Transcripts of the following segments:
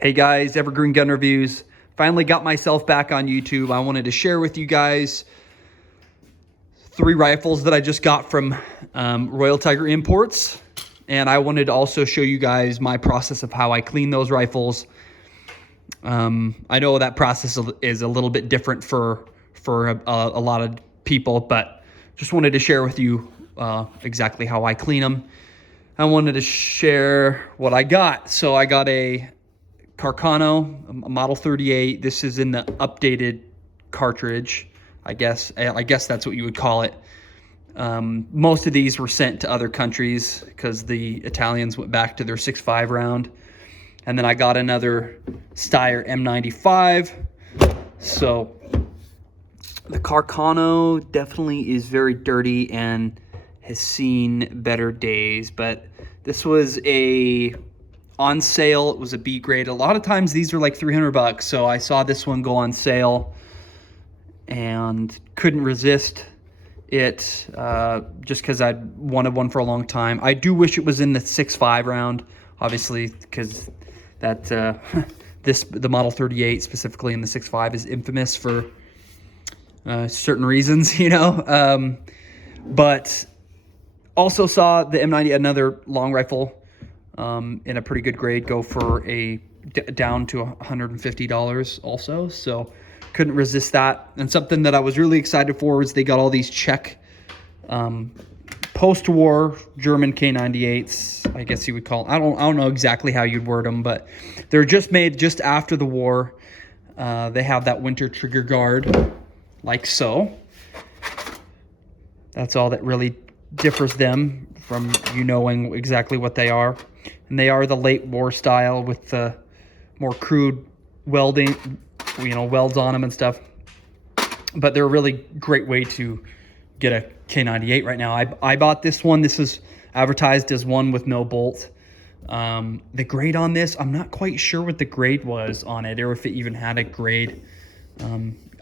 Hey guys, Evergreen Gun Reviews. Finally got myself back on YouTube. I wanted to share with you guys 3 rifles that I just got from Royal Tiger Imports. And I wanted to also show you guys my process of how I clean those rifles. I know that process is a little bit different for a lot of people, but just wanted to share with you exactly how I clean them. I wanted to share what I got. So I got a Carcano, a Model 38. This is in the updated cartridge, I guess that's what you would call it. Most of these were sent to other countries because the Italians went back to their 6.5 round. And then I got another Steyr M95. So the Carcano definitely is very dirty and has seen better days, but this was on sale. It was a B grade. A lot of times these are like $300, so I saw this one go on sale and couldn't resist it just because I'd wanted one for a long time. I do wish it was in the 6.5 round, obviously, because that the Model 38 specifically in the 6.5 is infamous for certain reasons, you know. But also saw the M90, another long rifle, in a pretty good grade, go for down to $150 also. So couldn't resist that. And something that I was really excited for was they got all these Czech post-war German K98s, I guess you would call them. I don't know exactly how you'd word them, but they're just made just after the war. They have that winter trigger guard, like so. That's all that really differs them from you knowing exactly what they are. And they are the late war style with the more crude welding, you know, welds on them and stuff. But they're a really great way to get a K98 right now. I bought this one. This is advertised as one with no bolt. The grade on this, I'm not quite sure what the grade was on it, or if it even had a grade.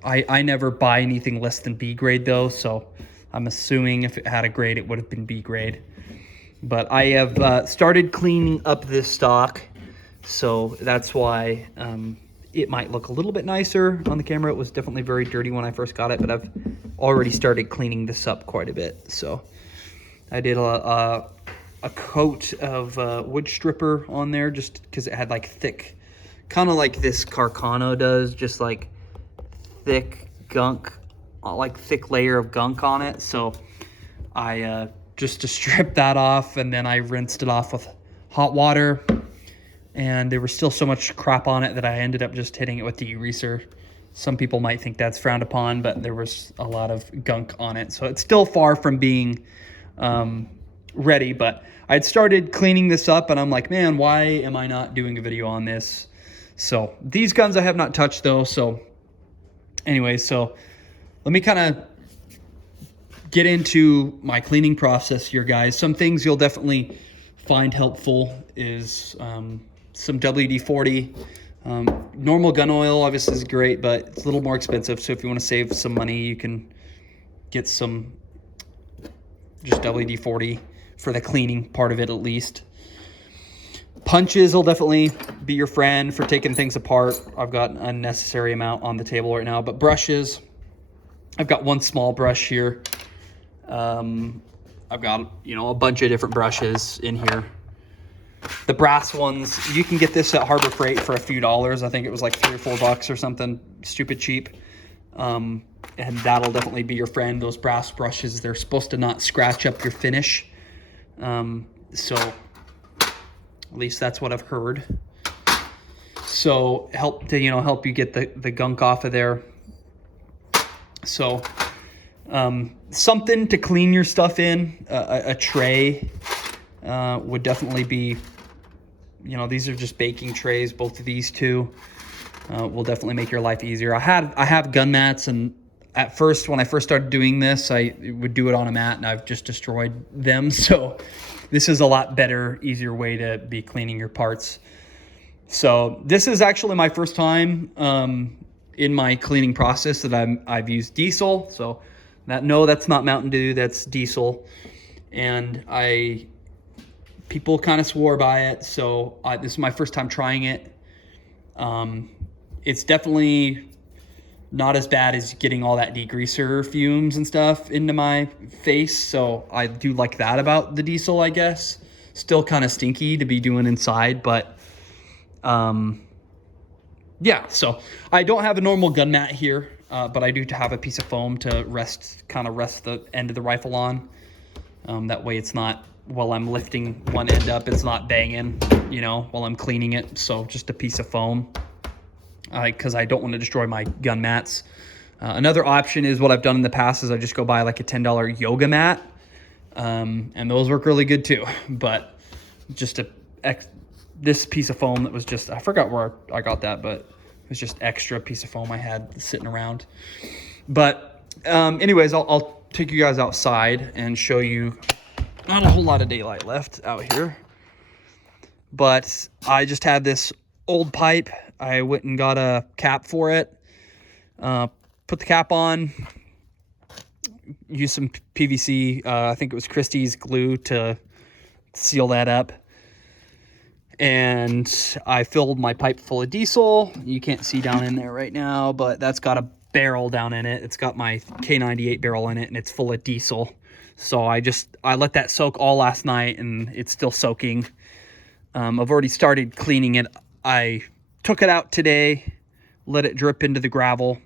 I never buy anything less than B grade though, so I'm assuming if it had a grade, it would have been B grade. But I have started cleaning up this stock, so that's why it might look a little bit nicer on the camera. It was definitely very dirty when I first got it, but I've already started cleaning this up quite a bit. So I did a coat of wood stripper on there just because it had like thick, kind of like this Carcano does, just like thick gunk, like thick layer of gunk on it. So I just to strip that off, and then I rinsed it off with hot water, and there was still so much crap on it that I ended up just hitting it with the degreaser. Some people might think that's frowned upon, but there was a lot of gunk on it, so it's still far from being ready. But I'd started cleaning this up, and I'm like, man, why am I not doing a video on this? So these guns I have not touched though. So anyway, so let me kind of get into my cleaning process here, guys. Some things you'll definitely find helpful is some WD-40. Normal gun oil obviously is great, but it's a little more expensive. So if you want to save some money, you can get some just WD-40 for the cleaning part of it at least. Punches will definitely be your friend for taking things apart. I've got an unnecessary amount on the table right now. But brushes, I've got one small brush here. I've got, you know, a bunch of different brushes in here. The brass ones, you can get this at Harbor Freight for a few dollars. I think it was like $3 or $4 or something stupid cheap. And that'll definitely be your friend. Those brass brushes, they're supposed to not scratch up your finish. So at least that's what I've heard. So help you get the gunk off of there. So something to clean your stuff in, a tray would definitely be, you know, these are just baking trays. Both of these two will definitely make your life easier. I have gun mats, and at first, when I first started doing this, I would do it on a mat, and I've just destroyed them. So this is a lot better, easier way to be cleaning your parts. So this is actually my first time in my cleaning process that I've used diesel. So that's not Mountain Dew, that's diesel. And people kind of swore by it, so this is my first time trying it. It's definitely not as bad as getting all that degreaser fumes and stuff into my face. So I do like that about the diesel, I guess. Still kind of stinky to be doing inside, but yeah, so I don't have a normal gun mat here, but I do have a piece of foam to rest the end of the rifle on. That way it's not, while I'm lifting one end up, it's not banging, you know, while I'm cleaning it. So just a piece of foam, because I don't want to destroy my gun mats. Another option is what I've done in the past is I just go buy like a $10 yoga mat, and those work really good too. But just this piece of foam that was just, I forgot where I got that, but it was just extra piece of foam I had sitting around. But anyways, I'll take you guys outside and show you. Not a whole lot of daylight left out here, but I just had this old pipe. I went and got a cap for it, put the cap on, used some PVC, I think it was Christie's glue to seal that up. And I filled my pipe full of diesel. You can't see down in there right now, but that's got a barrel down in it. It's got my K98 barrel in it, and it's full of diesel. So I let that soak all last night, and it's still soaking. I've already started cleaning it. I took it out today, let it drip into the gravel,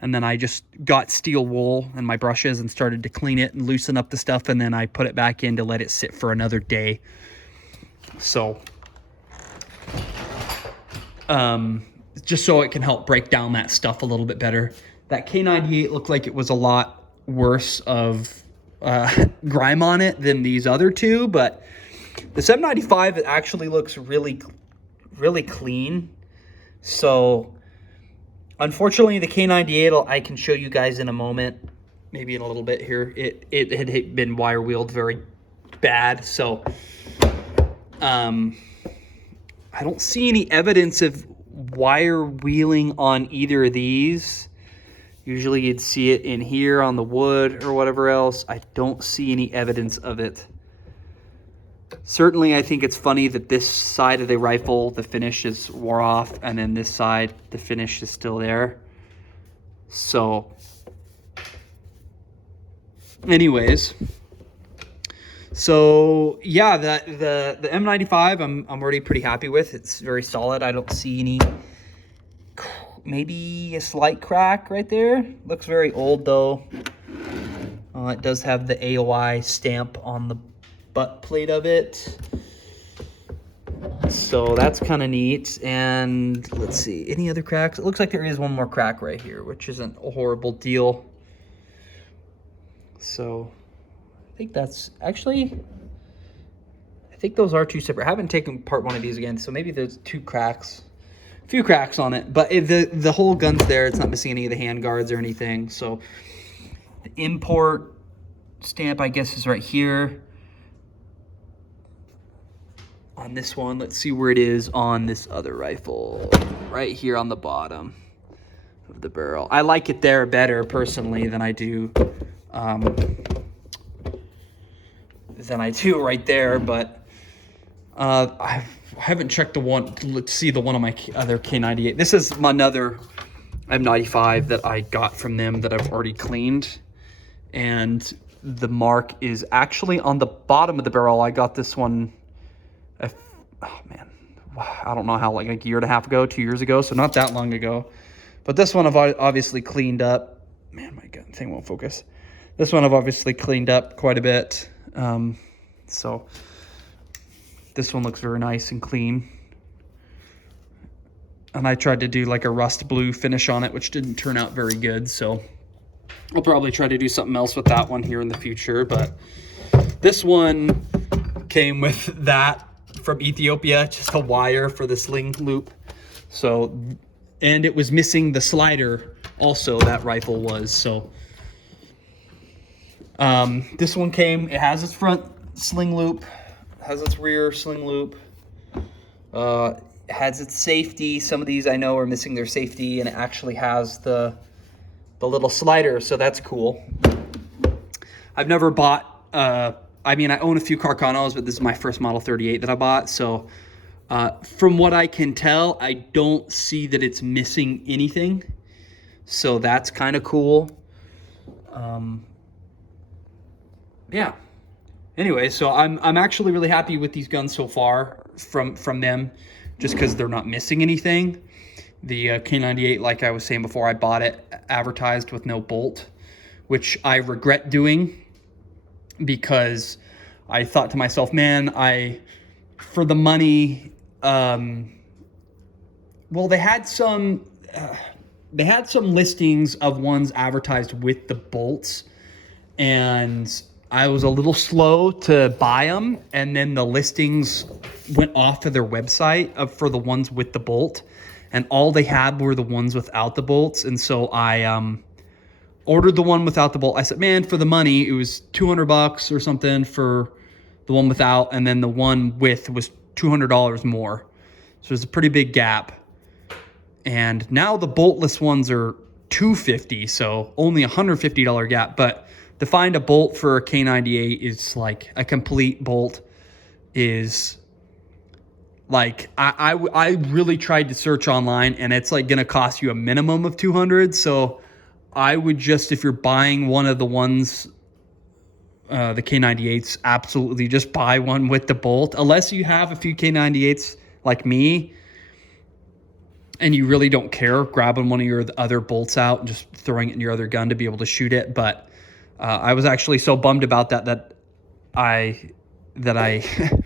and then I just got steel wool and my brushes and started to clean it and loosen up the stuff, and then I put it back in to let it sit for another day. So just so it can help break down that stuff a little bit better. That K98 looked like it was a lot worse of grime on it than these other two, but this M95, it actually looks really, really clean. So unfortunately, the K98, I can show you guys in a moment, maybe in a little bit here. It had been wire wheeled very bad, so I don't see any evidence of wire wheeling on either of these. Usually you'd see it in here on the wood or whatever else. I don't see any evidence of it. Certainly, I think it's funny that this side of the rifle, the finish is wore off, and then this side, the finish is still there. So, anyways, so yeah, the M95, I'm already pretty happy with. It's very solid. I don't see any, maybe a slight crack right there. Looks very old though. It does have the AOI stamp on the butt plate of it, so that's kind of neat. And let's see, any other cracks? It looks like there is one more crack right here, which isn't a horrible deal. So I think that's actually, I think those are two separate. I haven't taken apart one of these again, so maybe there's two cracks, a few cracks on it, but the whole gun's there. It's not missing any of the hand guards or anything. So the import stamp, I guess, is right here on this one. Let's see where it is on this other rifle, right here on the bottom of the barrel. I like it there better personally than I do right there, but I haven't checked the one. Let's see the one on my other K98. This is another M95 that I got from them that I've already cleaned, and the mark is actually on the bottom of the barrel. I got this one, oh man, I don't know how, like a year and a half ago, 2 years ago, so not that long ago. But this one I've obviously cleaned up. Man, my gun thing won't focus. This one I've obviously cleaned up quite a bit. So this one looks very nice and clean. And I tried to do like a rust blue finish on it, which didn't turn out very good. So I'll probably try to do something else with that one here in the future. But this one came with that from Ethiopia, just a wire for the sling loop. So, and it was missing the slider also, that rifle was. So this one came, it has its front sling loop, has its rear sling loop, has its safety. Some of these I know are missing their safety, and it actually has the little slider, so that's cool. I've never bought, I mean, I own a few Carcanos, but this is my first Model 38 that I bought, so From what I can tell, I don't see that it's missing anything. So that's kind of cool. Yeah. Anyway, so I'm actually really happy with these guns so far from them, just because they're not missing anything. The K98, like I was saying before, I bought it advertised with no bolt, which I regret doing, because I thought to myself, man, for the money, well, they had some listings of ones advertised with the bolts, and I was a little slow to buy them, and then the listings went off of their website for the ones with the bolt, and all they had were the ones without the bolts. And so I ordered the one without the bolt. I said, man, for the money, it was $200 or something for the one without, and then the one with was $200 more. So there's a pretty big gap. And now the boltless ones are $250, so only $150 gap. But to find a bolt for a K98 is like a complete bolt is like, I really tried to search online, and it's like gonna cost you a minimum of $200. So I would just, if you're buying one of the ones, the K98s, absolutely just buy one with the bolt, unless you have a few K98s like me and you really don't care, grabbing one of your other bolts out and just throwing it in your other gun to be able to shoot it. But I was actually so bummed about that I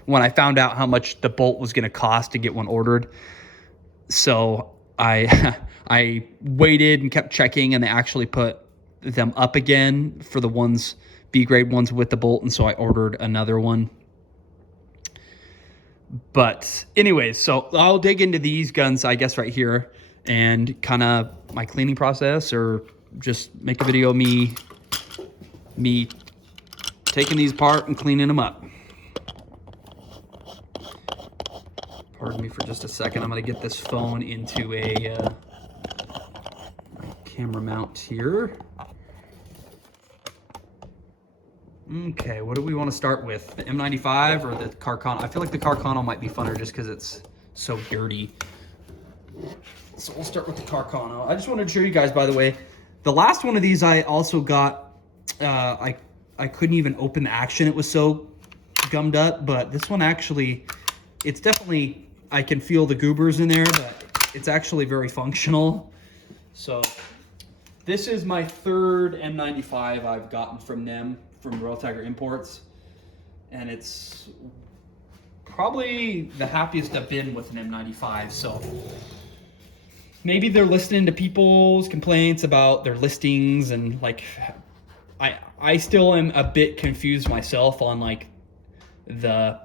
when I found out how much the bolt was going to cost to get one ordered, so I I waited and kept checking, and they actually put them up again for the ones, B grade ones with the bolt, and so I ordered another one. But anyways, so I'll dig into these guns, I guess, right here, and kind of my cleaning process, or just make a video of me taking these apart and cleaning them up. Pardon me for just a second. I'm going to get this phone into a camera mount here. Okay, what do we want to start with? The M95 or the Carcano? I feel like the Carcano might be funner just because it's so dirty. So we'll start with the Carcano. I just wanted to show you guys, by the way, the last one of these I also got, I couldn't even open the action. It was so gummed up, but this one actually, it's definitely, I can feel the goobers in there, but it's actually very functional. So this is my third M95 I've gotten from them, from Royal Tiger Imports, and it's probably the happiest I've been with an M95. So maybe they're listening to people's complaints about their listings, and like I still am a bit confused myself on like the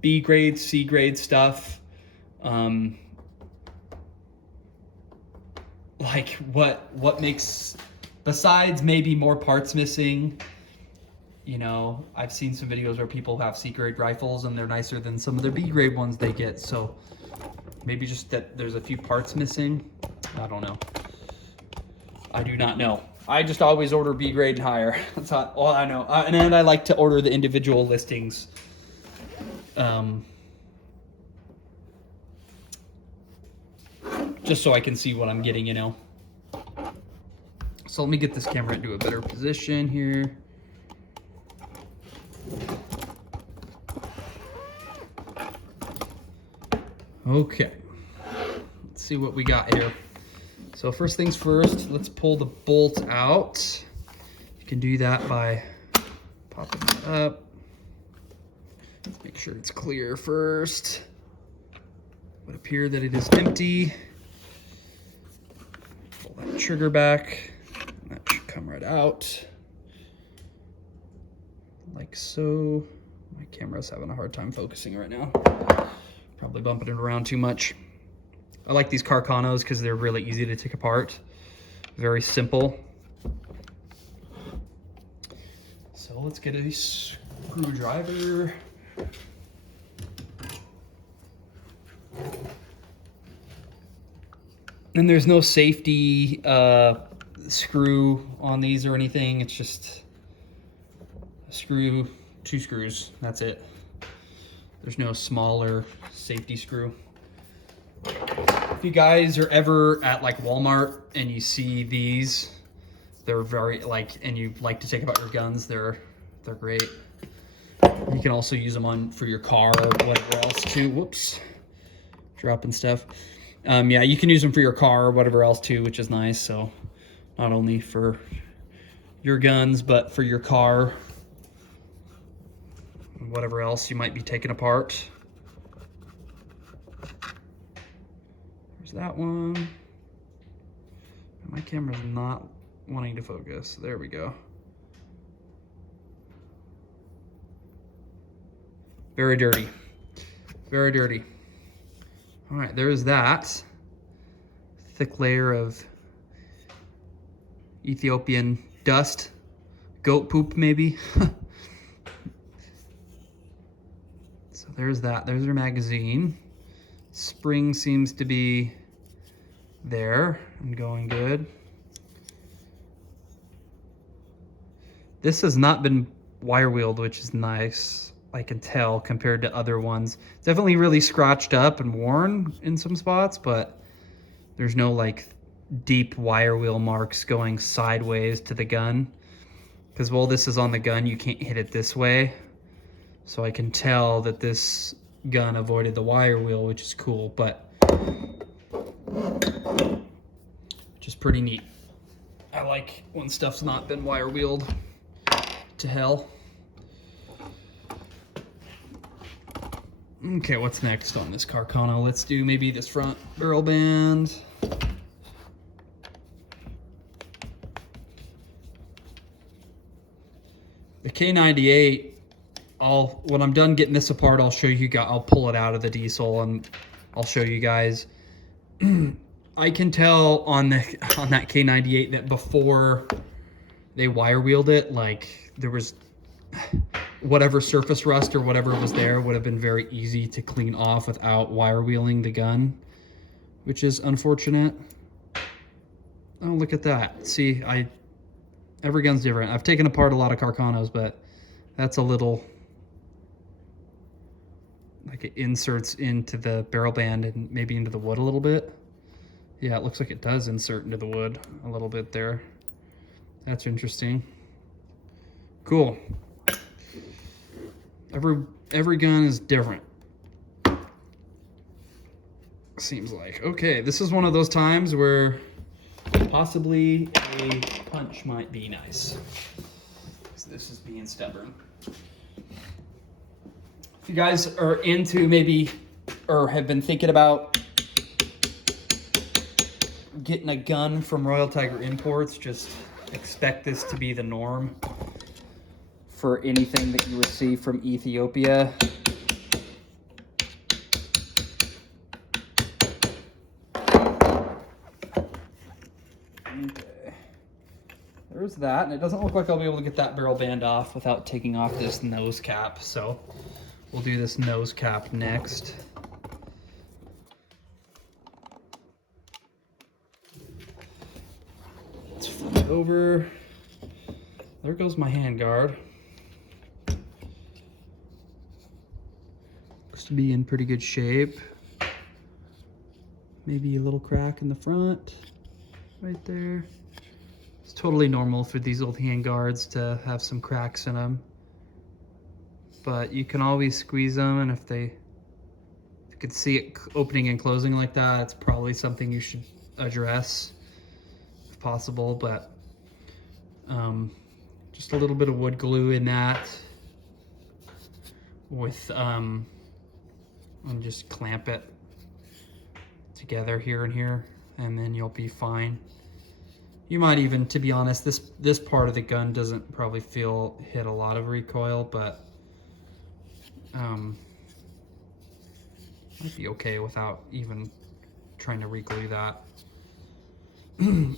B grade, C grade stuff. Like what makes, besides maybe more parts missing, you know, I've seen some videos where people have C grade rifles and they're nicer than some of the B grade ones they get. So maybe just that there's a few parts missing. I don't know. I do not know. I just always order B grade and higher. That's all I know. And I like to order the individual listings. Just so I can see what I'm getting, you know. So let me get this camera into a better position here. Okay, let's see what we got here. So first things first, let's pull the bolt out. You can do that by popping it up. Make sure it's clear first. It would appear that it is empty. Pull that trigger back, and that should come right out. Like so. My camera's having a hard time focusing right now. Probably bumping it around too much. I like these Carcanos because they're really easy to take apart. Very simple. So let's get a screwdriver. And there's no safety screw on these or anything. It's just a screw, two screws, that's it. There's no smaller safety screw. If you guys are ever at like Walmart and you see these, they're very and you like to take about your guns, they're great. You can also use them for your car or whatever else too. Whoops, dropping stuff. Yeah, you can use them for your car or whatever else too, which is nice. So not only for your guns, but for your car, and whatever else you might be taking apart. There's that one. My camera's not wanting to focus. There we go. Very dirty. Very dirty. All right, there's that. Thick layer of Ethiopian dust. Goat poop, maybe. So there's that. There's your magazine. Spring seems to be there and going good. This has not been wire wheeled, which is nice. I can tell compared to other ones. Definitely really scratched up and worn in some spots, but there's no like deep wire wheel marks going sideways to the gun. Because while this is on the gun, you can't hit it this way. So I can tell that this gun avoided the wire wheel, which is cool, but just pretty neat. I like when stuff's not been wire wheeled to hell. Okay, what's next on this Carcano? Let's do maybe this front barrel band. The K98, when I'm done getting this apart, I'll show you guys, I'll pull it out of the diesel and I'll show you guys. I can tell on that K98 that before they wire wheeled it, like there was whatever surface rust or whatever was there would have been very easy to clean off without wire wheeling the gun, which is unfortunate. Oh, look at that. See, every gun's different. I've taken apart a lot of Carcanos, but that's a little, like it inserts into the barrel band and maybe into the wood a little bit. Yeah, it looks like it does insert into the wood a little bit there. That's interesting. Cool. Every gun is different. Seems like. Okay, this is one of those times where possibly a punch might be nice. So this is being stubborn. If you guys are into maybe, or have been thinking about getting a gun from Royal Tiger Imports, just expect this to be the norm for anything that you receive from Ethiopia. Okay. There's that, and it doesn't look like I'll be able to get that barrel band off without taking off this nose cap, so we'll do this nose cap next. Let's flip it over. There goes my handguard. Looks to be in pretty good shape. Maybe a little crack in the front, right there. It's totally normal for these old handguards to have some cracks in them. But you can always squeeze them, and if you can see it opening and closing like that, it's probably something you should address if possible. But just a little bit of wood glue in that with and just clamp it together here and here, and then you'll be fine. You might even, to be honest, this part of the gun doesn't probably hit a lot of recoil, but might be okay without even trying to re-glue that.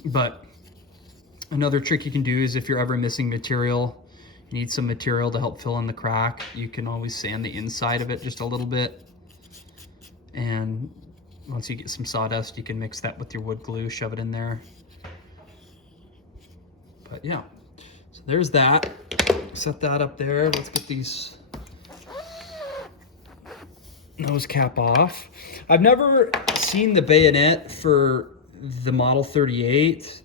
But another trick you can do is if you're ever missing material, you need some material to help fill in the crack, you can always sand the inside of it just a little bit. And once you get some sawdust, you can mix that with your wood glue, shove it in there. But yeah, so there's that. Set that up there. Let's get these nose cap off. I've never seen the bayonet for the Model 38,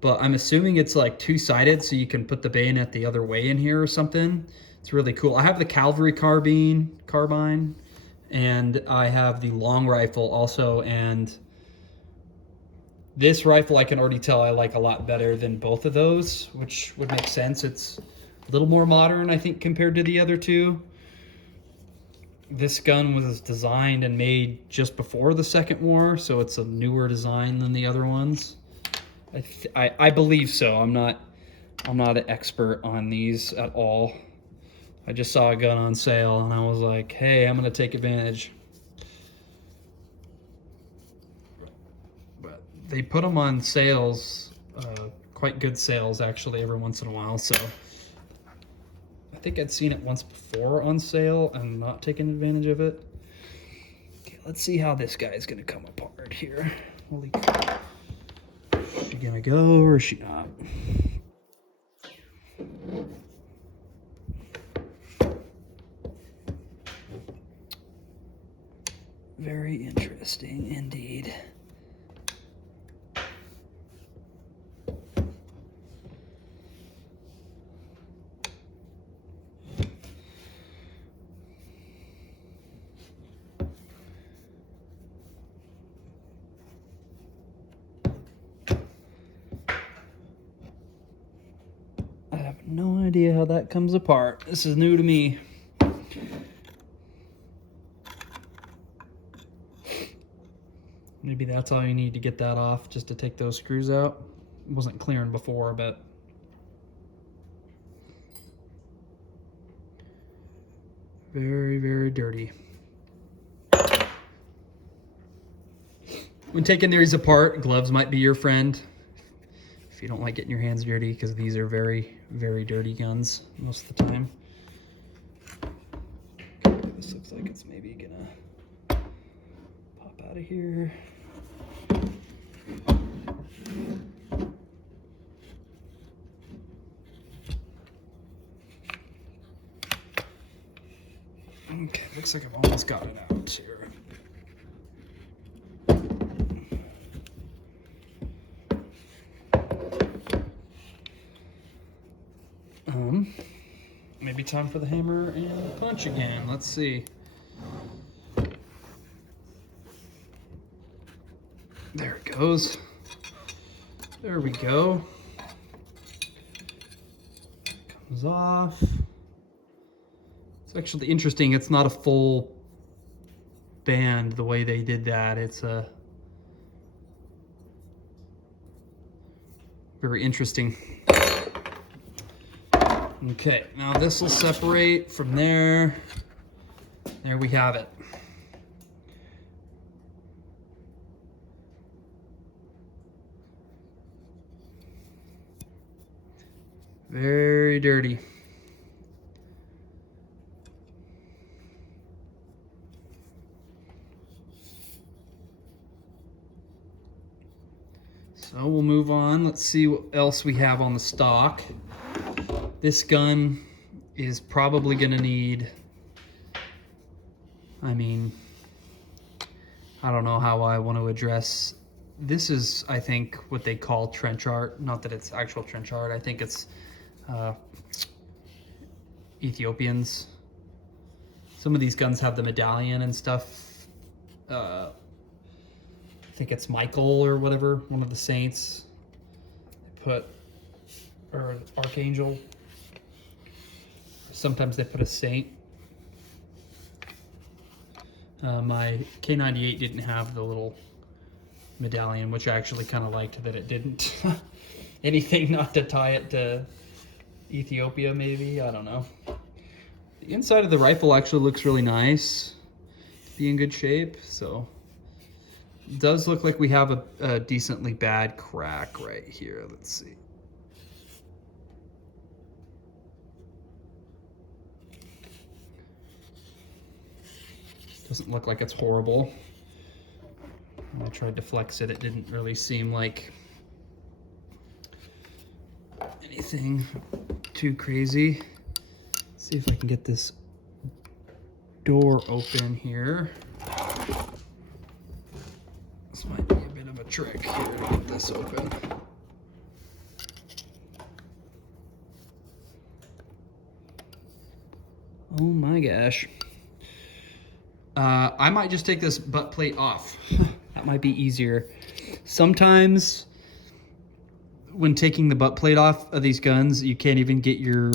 but I'm assuming it's like two-sided, so you can put the bayonet the other way in here or something. It's really cool. I have the cavalry carbine, and I have the long rifle also, and this rifle I can already tell I like a lot better than both of those, which would make sense. It's a little more modern, I think, compared to the other two. This gun was designed and made just before the Second War, so it's a newer design than the other ones. I believe so. I'm not an expert on these at all. I just saw a gun on sale and I was like, hey, I'm gonna take advantage. But they put them on sales, quite good sales actually, every once in a while. So I think I'd seen it once before on sale and not taken advantage of it. Okay, let's see how this guy's gonna come apart here. Holy crap. Is she gonna go or is she not? Very interesting indeed. I have no idea how that comes apart. This is new to me. Maybe that's all you need to get that off, just to take those screws out. It wasn't clearing before, but very, very dirty. When taking these apart, gloves might be your friend if you don't like getting your hands dirty, because these are very, very dirty guns most of the time. Okay, this looks like it's maybe gonna pop out of here. Okay, looks like I've almost got it out here. Maybe time for the hammer and punch again. Let's see. There it goes. There we go. Comes off. It's actually interesting. It's not a full band the way they did that. It's a very interesting. Okay, now this will separate from there. There we have it. Very dirty. So we'll move on. Let's see what else we have on the stock. This gun is probably gonna need, I mean, I don't know how I want to address. This is, I think, what they call trench art. Not that it's actual trench art. I think it's Ethiopians. Some of these guns have the medallion and stuff. I think it's Michael or whatever, one of the saints. Or Archangel. Sometimes they put a saint. My K98 didn't have the little medallion, which I actually kind of liked that it didn't. Anything not to tie it to Ethiopia, maybe? I don't know. The inside of the rifle actually looks really nice. Be in good shape, so. It does look like we have a decently bad crack right here. Let's see. Doesn't look like it's horrible. When I tried to flex it, it didn't really seem like anything too crazy. Let's see if I can get this door open here. This might be a bit of a trick here to get this open. Oh my gosh. I might just take this butt plate off. That might be easier. Sometimes when taking the butt plate off of these guns, you can't even get your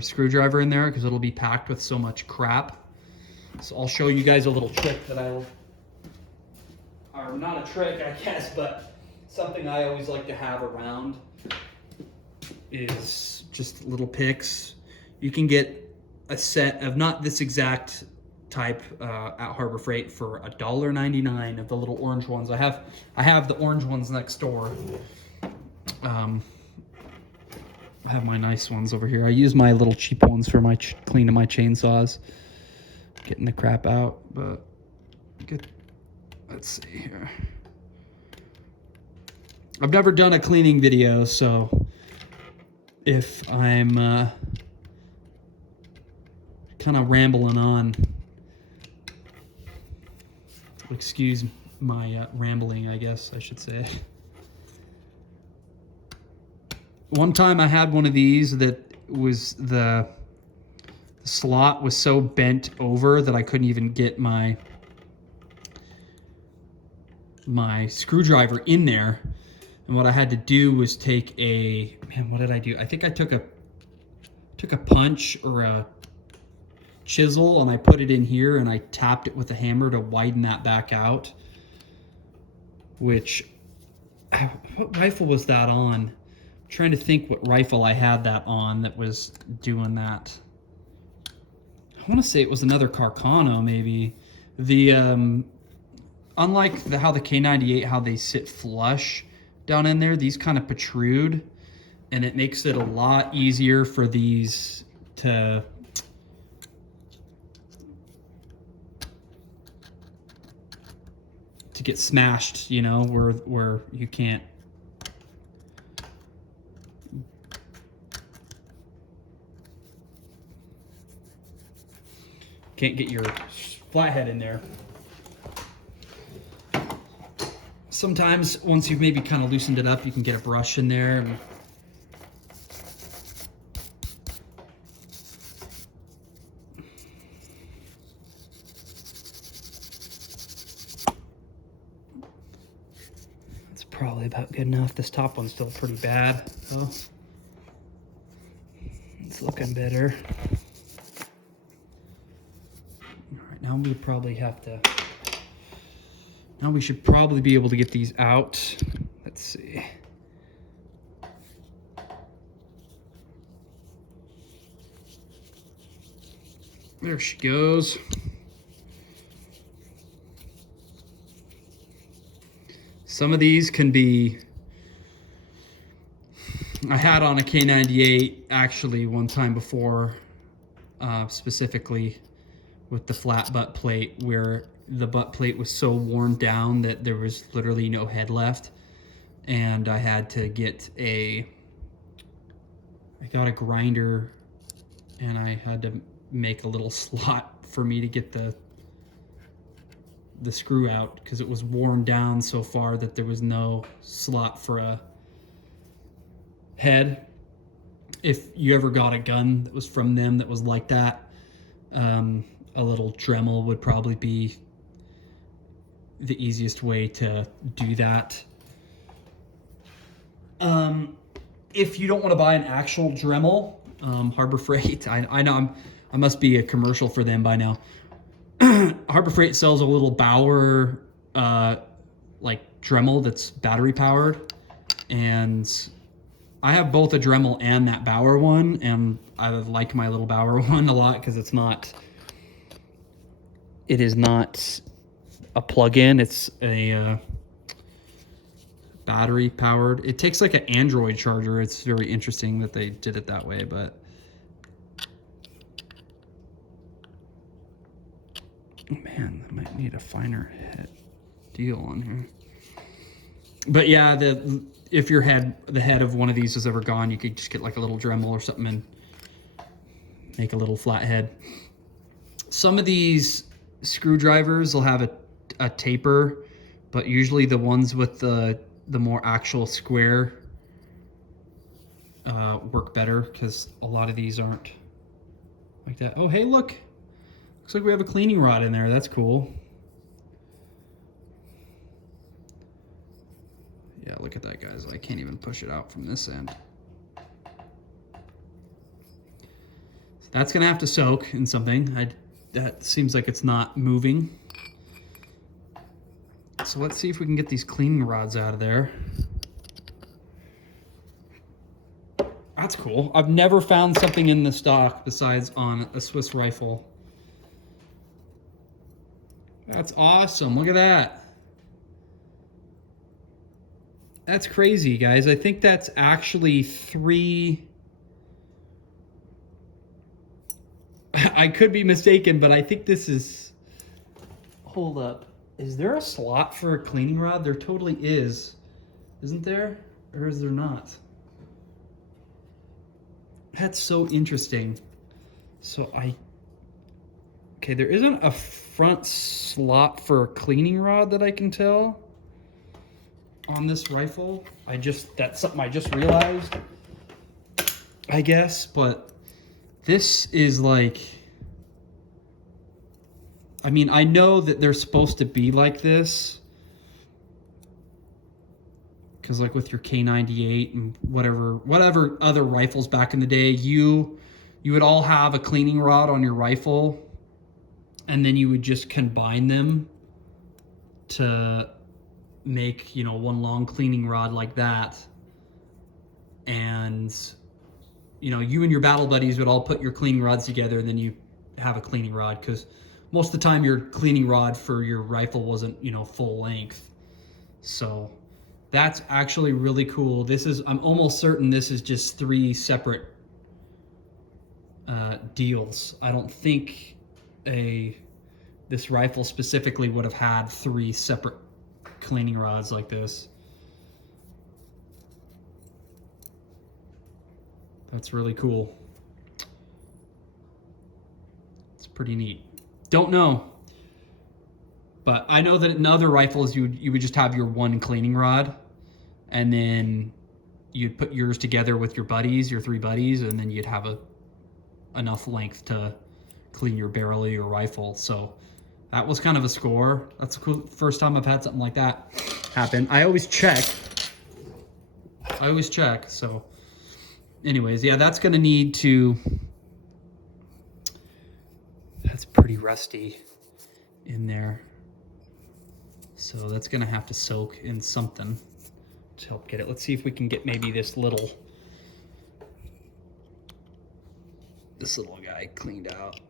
screwdriver in there because it'll be packed with so much crap. So I'll show you guys a little trick that or not a trick, I guess, but something I always like to have around is just little picks. You can get a set of, not this exact type at Harbor Freight, for $1.99 of the little orange ones. I have the orange ones next door. I have my nice ones over here. I use my little cheap ones for my cleaning my chainsaws, getting the crap out. But let's see here. I've never done a cleaning video, so if I'm kind of rambling on, excuse my rambling, I guess I should say. One time I had one of these that was the slot was so bent over that I couldn't even get my screwdriver in there. And what I had to do was take what did I do? I think I took a punch or a chisel and I put it in here and I tapped it with a hammer to widen that back out. What rifle was that on? I'm trying to think what rifle I had that on that was doing that. I want to say it was another Carcano, maybe. Unlike how the K98, how they sit flush down in there, these kind of protrude, and it makes it a lot easier for these to get smashed, you know, where you can't get your flathead in there. Sometimes once you've maybe kind of loosened it up, you can get a brush in there and that's probably about good enough. This top one's still pretty bad, though. It's looking better. All right, now we probably have to. Now we should probably be able to get these out. Let's see. There she goes. Some of these can be, I had on a K98 actually one time before, specifically with the flat butt plate, where the butt plate was so worn down that there was literally no head left. And I had to get I got a grinder and I had to make a little slot for me to get the screw out because it was worn down so far that there was no slot for a head. If you ever got a gun that was from them that was like that, a little Dremel would probably be the easiest way to do that. If you don't want to buy an actual Dremel, Harbor Freight, I know I must be a commercial for them by now. Harbor Freight sells a little Bauer like Dremel that's battery powered, and I have both a Dremel and that Bauer one, and I like my little Bauer one a lot because it is not a plug-in, it's a battery powered. It takes like an Android charger. It's very interesting that they did it that way, but man, I might need a finer head deal on here. But yeah, if the head of one of these is ever gone, you could just get like a little Dremel or something and make a little flathead. Some of these screwdrivers will have a taper, but usually the ones with the more actual square work better, because a lot of these aren't like that. Oh, hey, look. Looks like we have a cleaning rod in there. That's cool. Yeah, look at that, guys. I can't even push it out from this end. So that's gonna have to soak in something. That seems like it's not moving. So let's see if we can get these cleaning rods out of there. That's cool. I've never found something in the stock besides on a Swiss rifle. That's awesome. Look at that. That's crazy, guys. I think that's actually 3. I could be mistaken, but I think this is... Hold up. Is there a slot for a cleaning rod? There totally is. Isn't there? Or is there not? That's so interesting. So okay, there isn't a front slot for a cleaning rod that I can tell on this rifle. That's something I just realized, I guess, but this is like, I mean, I know that they're supposed to be like this, because like with your K98 and whatever other rifles back in the day, you would all have a cleaning rod on your rifle, and then you would just combine them to make, you know, one long cleaning rod like that. And, you know, you and your battle buddies would all put your cleaning rods together, and then you have a cleaning rod, because most of the time your cleaning rod for your rifle wasn't, you know, full length. So that's actually really cool. I'm almost certain this is just 3 separate deals. I don't think this rifle specifically would have had 3 separate cleaning rods like this. That's really cool. It's pretty neat. Don't know, but I know that in other rifles you would just have your one cleaning rod, and then you'd put yours together with your buddies, your 3 buddies, and then you'd have enough length to clean your barrel or your rifle. So that was kind of a score. That's cool. First time I've had something like that happen. I always check. So anyways, yeah, that's gonna need to... That's pretty rusty in there. So that's gonna have to soak in something to help get it. Let's see if we can get maybe this little guy cleaned out.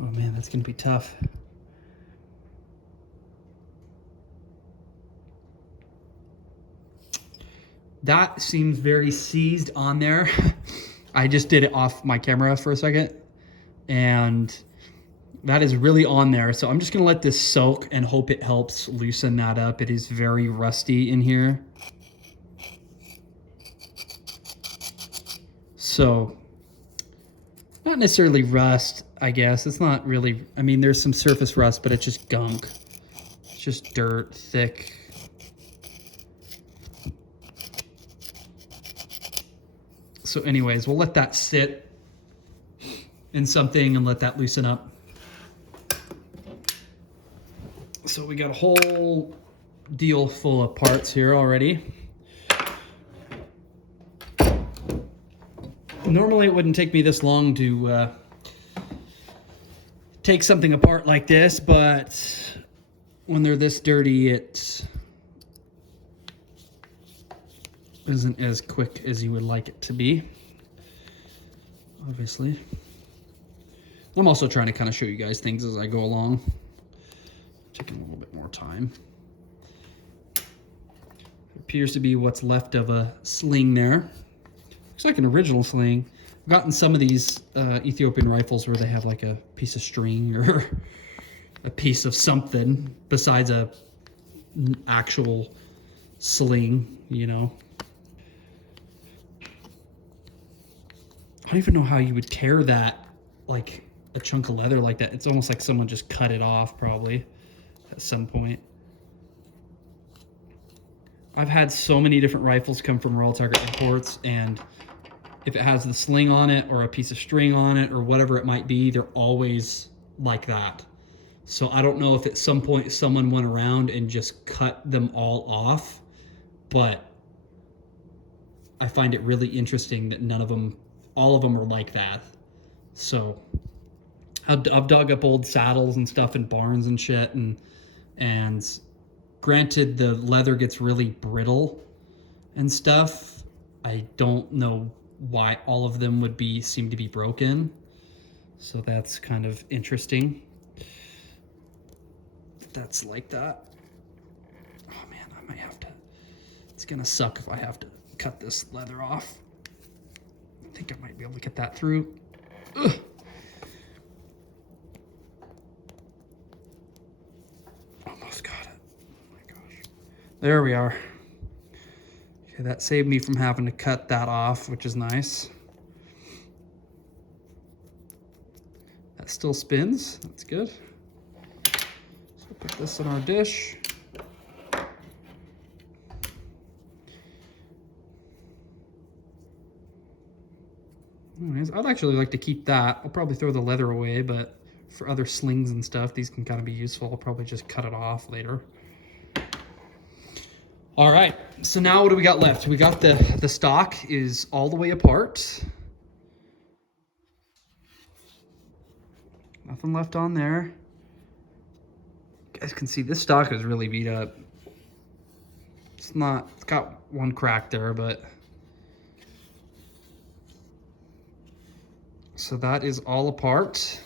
Oh man, that's gonna be tough. That seems very seized on there. I just did it off my camera for a second, and that is really on there. So I'm just gonna let this soak and hope it helps loosen that up. It is very rusty in here. So, not necessarily rust, I guess. It's not really, I mean, there's some surface rust, but it's just gunk. It's just dirt, thick. So anyways, we'll let that sit in something and let that loosen up. So we got a whole deal full of parts here already. Normally it wouldn't take me this long to take something apart like this, but when they're this dirty, it isn't as quick as you would like it to be, obviously. I'm also trying to kind of show you guys things as I go along. Taking a little bit more time. There appears to be what's left of a sling there. Looks like an original sling. I've gotten some of these Ethiopian rifles where they have like a piece of string or a piece of something besides a actual sling, you know. I don't even know how you would tear that, like a chunk of leather like that. It's almost like someone just cut it off probably at some point. I've had so many different rifles come from Royal Target imports, and if it has the sling on it or a piece of string on it or whatever it might be, they're always like that. So I don't know if at some point someone went around and just cut them all off, but I find it really interesting that none of them, all of them are like that. So I've dug up old saddles and stuff in barns and shit, and granted the leather gets really brittle and stuff. I don't know why all of them would seem to be broken. So that's kind of interesting. That's like that. Oh man, I might have to, it's gonna suck if I have to cut this leather off. I think I might be able to get that through. Ugh. Almost got it. Oh my gosh. There we are. Okay, that saved me from having to cut that off, which is nice. That still spins, that's good. So put this in our dish. Anyways, I'd actually like to keep that. I'll probably throw the leather away, but for other slings and stuff, these can kind of be useful. I'll probably just cut it off later. All right, so now what do we got left? We got the stock is all the way apart. Nothing left on there. You guys can see this stock is really beat up. It's got one crack there, but. So that is all apart.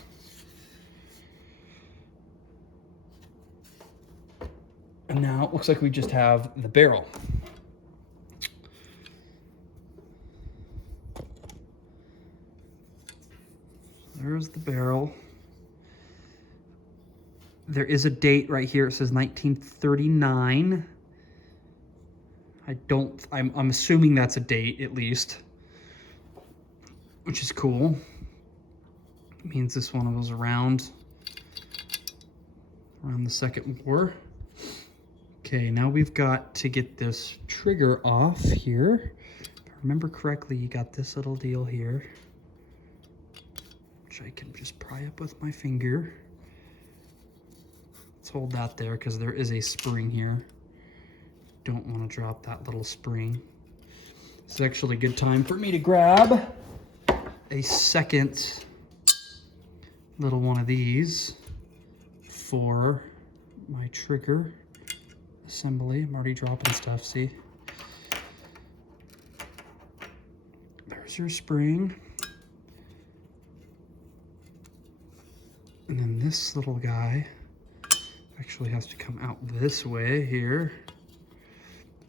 And now it looks like we just have the barrel. There's the barrel. There is a date right here. It says 1939. I'm assuming that's a date at least, which is cool. It means this one was around the Second War. Okay, now we've got to get this trigger off here. If I remember correctly, you got this little deal here, which I can just pry up with my finger. Let's hold that there because there is a spring here. Don't want to drop that little spring. It's actually a good time for me to grab a second little one of these for my trigger assembly. I'm already dropping stuff, see? There's your spring. And then this little guy actually has to come out this way here.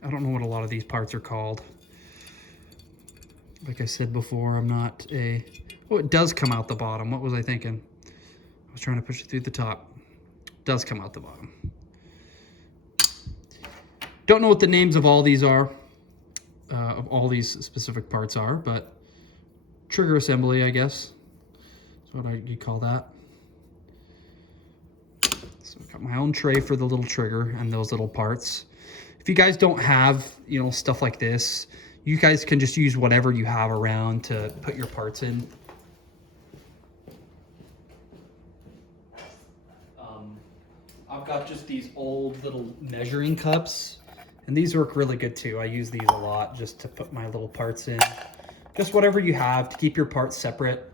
I don't know what a lot of these parts are called. Like I said before, I'm not a... Oh, it does come out the bottom. What was I thinking? I was trying to push it through the top. It does come out the bottom. Don't know what the names of all these are, of all these specific parts are, but trigger assembly, I guess. That's what you call that. So I've got my own tray for the little trigger and those little parts. If you guys don't have, you know, stuff like this, you guys can just use whatever you have around to put your parts in. I've got just these old little measuring cups, and these work really good too. I use these a lot just to put my little parts in. Just whatever you have to keep your parts separate.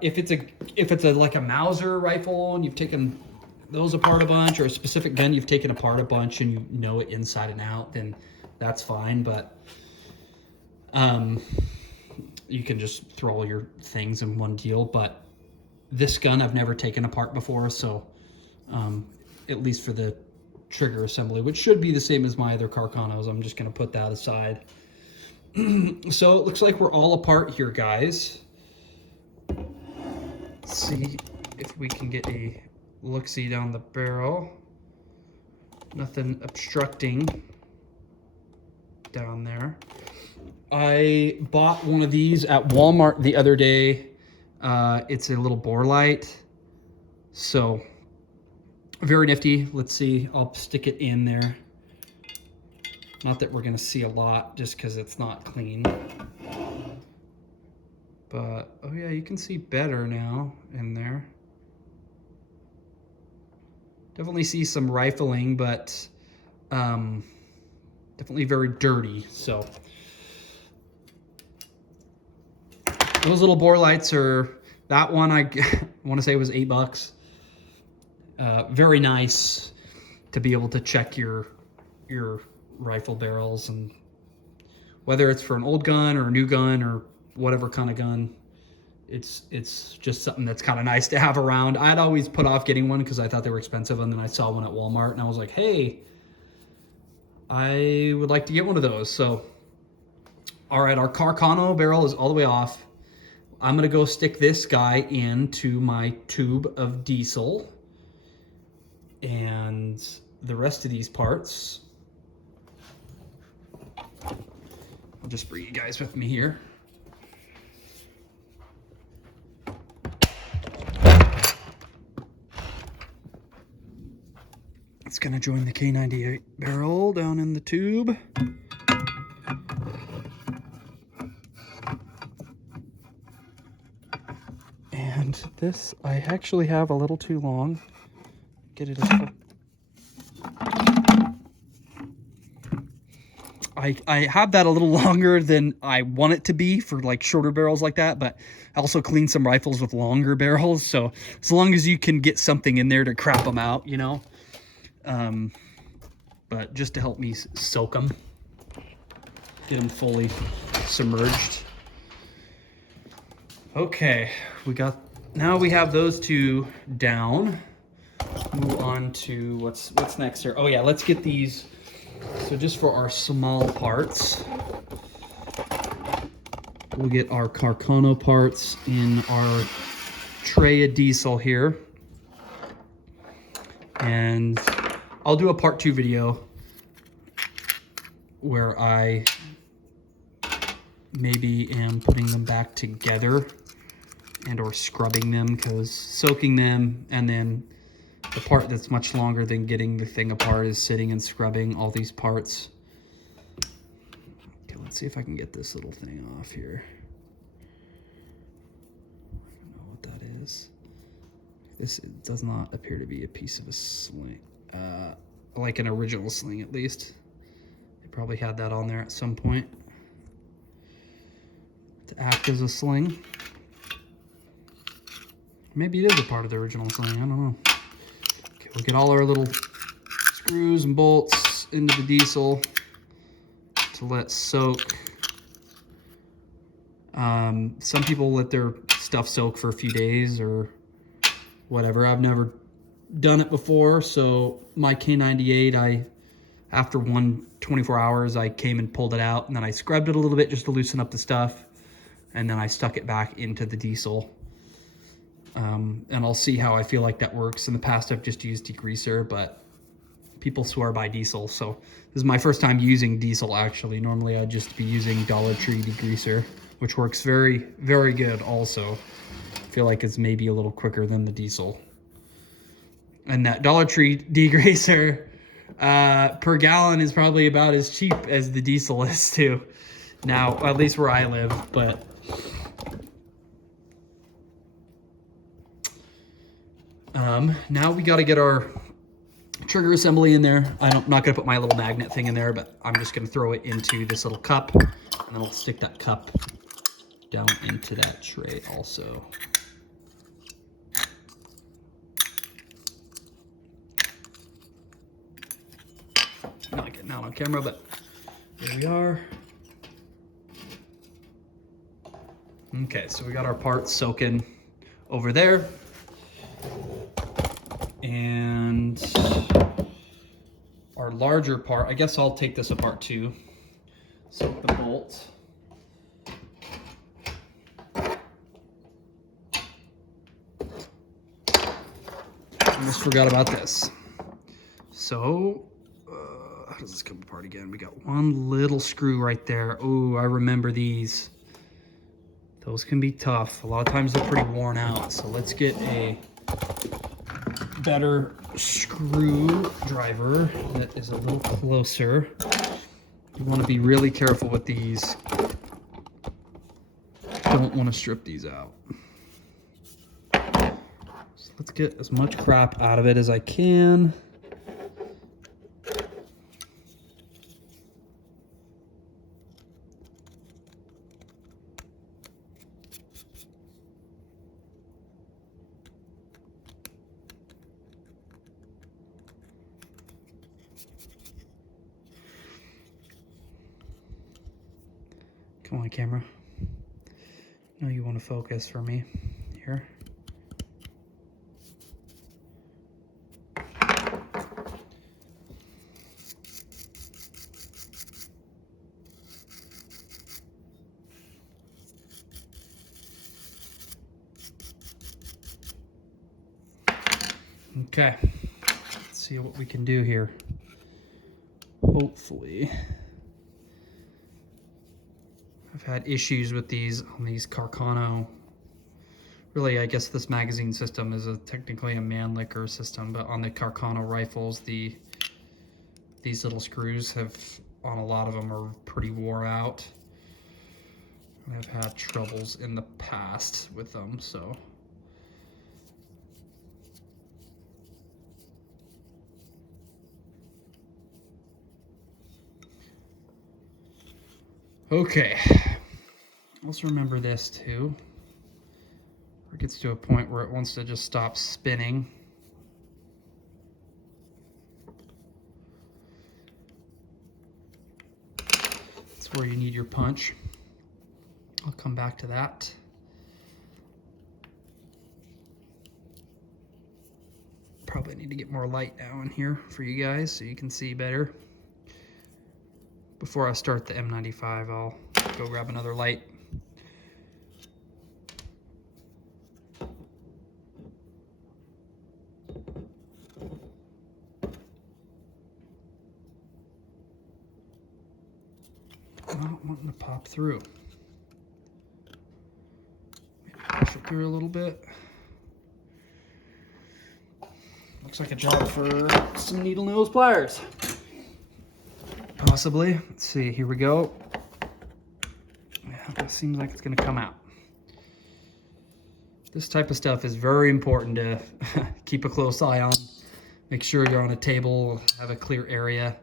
If it's like a Mauser rifle and you've taken those apart a bunch, or a specific gun you've taken apart a bunch and you know it inside and out, then that's fine. But you can just throw all your things in one deal. But this gun I've never taken apart before, so at least for the trigger assembly, which should be the same as my other Carcanos, I'm just going to put that aside. So it looks like we're all apart here, guys. Let's see if we can get a look-see down the barrel. Nothing obstructing down there. I bought one of these at Walmart the other day. It's a little bore light. So very nifty. Let's see, I'll stick it in there. Not that we're gonna see a lot just because it's not clean. But, oh yeah, you can see better now in there. Definitely see some rifling, but definitely very dirty, so. Those little bore lights are, that one I want to say was $8. Very nice to be able to check your rifle barrels, and whether it's for an old gun or a new gun or whatever kind of gun, it's just something that's kind of nice to have around. I'd always put off getting one because I thought they were expensive, and then I saw one at Walmart and I was like, hey, I would like to get one of those. So, all right, our Carcano barrel is all the way off. I'm gonna go stick this guy into my tube of diesel, and the rest of these parts, I'll just bring you guys with me here. It's gonna join the K98 barrel down in the tube. And this, I actually have a little too long. Get it as I have that a little longer than I want it to be for like shorter barrels like that, but I also clean some rifles with longer barrels, so as long as you can get something in there to crap them out, you know. But just to help me soak them, get them fully submerged. Okay, now we have those two down. Move on to what's next here. Oh yeah, let's get these. So just for our small parts, we'll get our Carcano parts in our tray of diesel here. And I'll do a part 2 video where I maybe am putting them back together and or scrubbing them, because soaking them and then the part that's much longer than getting the thing apart is sitting and scrubbing all these parts. Okay, let's see if I can get this little thing off here. I don't know what that is. This does not appear to be a piece of a sling. Like an original sling, at least. They probably had that on there at some point to act as a sling. Maybe it is a part of the original sling, I don't know. Okay, we'll get all our little screws and bolts into the diesel to let soak. Some people let their stuff soak for a few days or whatever. I've never done it before, so my K98, after 24 hours, I came and pulled it out, and then I scrubbed it a little bit just to loosen up the stuff, and then I stuck it back into the diesel. And I'll see how I feel like that works. In the past, I've just used degreaser, but people swear by diesel, so this is my first time using diesel, actually. Normally, I'd just be using Dollar Tree degreaser, which works very, very good also. I feel like it's maybe a little quicker than the diesel. And that Dollar Tree degreaser per gallon is probably about as cheap as the diesel is too. Now, at least where I live, but now we got to get our trigger assembly in there. I'm not going to put my little magnet thing in there, but I'm just going to throw it into this little cup, and then I'll stick that cup down into that tray also. Not getting out on camera, but here we are. Okay, so we got our parts soaking over there. And our larger part, I guess I'll take this apart too. Soak the bolt. almost forgot about this. So, how does this come apart again? We got one little screw right there. Oh, I remember these. Those can be tough. A lot of times they're pretty worn out. So let's get a better screwdriver that is a little closer. You want to be really careful with these. Don't want to strip these out. So let's get as much crap out of it as I can. Come on, camera. No, you want to focus for me here. Okay, let's see what we can do here. Hopefully. I've had issues with these on these Carcano. Really, I guess this magazine system is technically a Mannlicher system, but on the Carcano rifles, these little screws have, on a lot of them, are pretty wore out. I've had troubles in the past with them, so. Okay, also remember this too. It gets to a point where it wants to just stop spinning. That's where you need your punch. I'll come back to that. Probably need to get more light now in here for you guys so you can see better. Before I start the M95, I'll go grab another light. Not wanting to pop through. Maybe push it through a little bit. Looks like a job for some needle nose pliers. Possibly. Let's see, here we go. Yeah, that seems like it's gonna come out. This type of stuff is very important to keep a close eye on. Make sure you're on a table, have a clear area.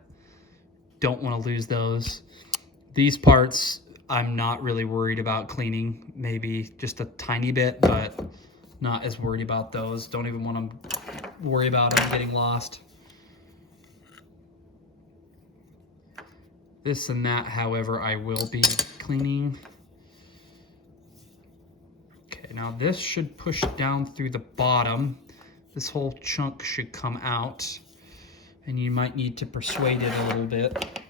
Don't want to lose those. These parts, I'm not really worried about cleaning. Maybe just a tiny bit, but not as worried about those. Don't even want to worry about them getting lost. This and that, however, I will be cleaning. Okay, now this should push down through the bottom. This whole chunk should come out, and you might need to persuade it a little bit.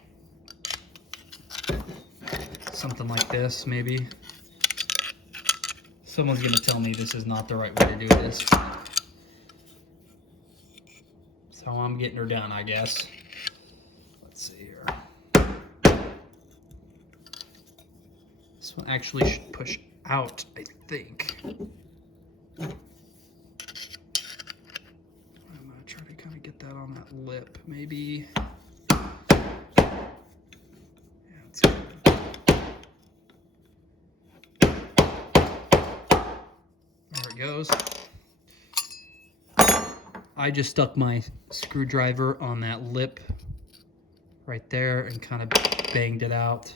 Something like this, maybe. Someone's gonna tell me this is not the right way to do this. So I'm getting her done, I guess. Let's see here. This one actually should push out, I think. I'm gonna try to kind of get that on that lip, maybe. Yeah, it's good. There it goes. I just stuck my screwdriver on that lip right there and kind of banged it out.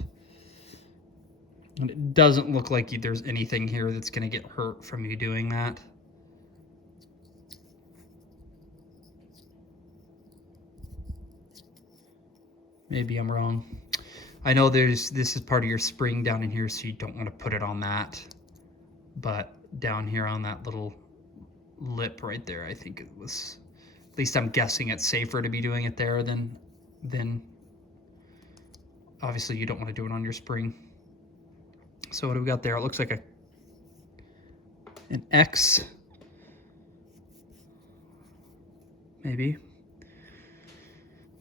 And it doesn't look like there's anything here that's going to get hurt from you doing that. Maybe I'm wrong. I know this is part of your spring down in here, so you don't want to put it on that. But down here on that little lip right there, I think it was, at least I'm guessing it's safer to be doing it there than obviously you don't want to do it on your spring. So what do we got there? It looks like an X. maybe.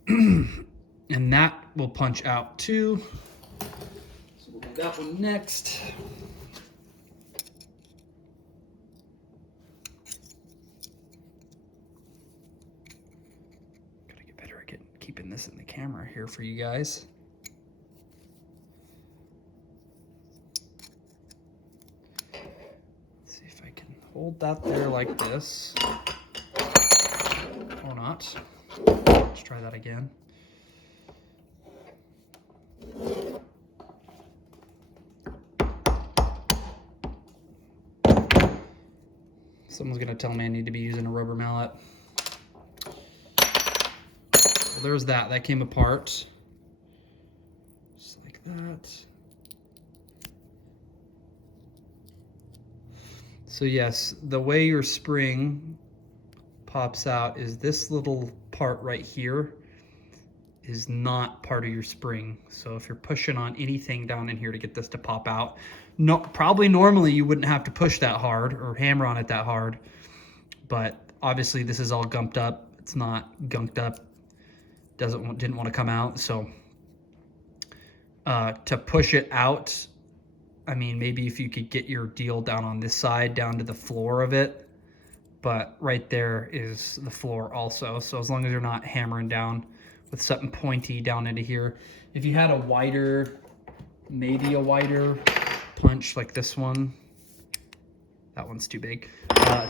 And that will punch out too. So we'll do that one next. Gotta get better at keeping this in the camera here for you guys. Let's see if I can hold that there like this. Or not. Let's try that again. Someone's gonna tell me I need to be using a rubber mallet. Well, there's that. That came apart. Just like that. So yes, the way your spring pops out is this little part right here is not part of your spring. So if you're pushing on anything down in here to get this to pop out, no, probably normally you wouldn't have to push that hard or hammer on it that hard, but obviously this is all gumped up. It's not gunked up, didn't want to come out. So to push it out, I mean, maybe if you could get your deal down on this side, down to the floor of it, but right there is the floor also. So as long as you're not hammering down with something pointy down into here. If you had a wider, maybe a wider punch like this one, that one's too big,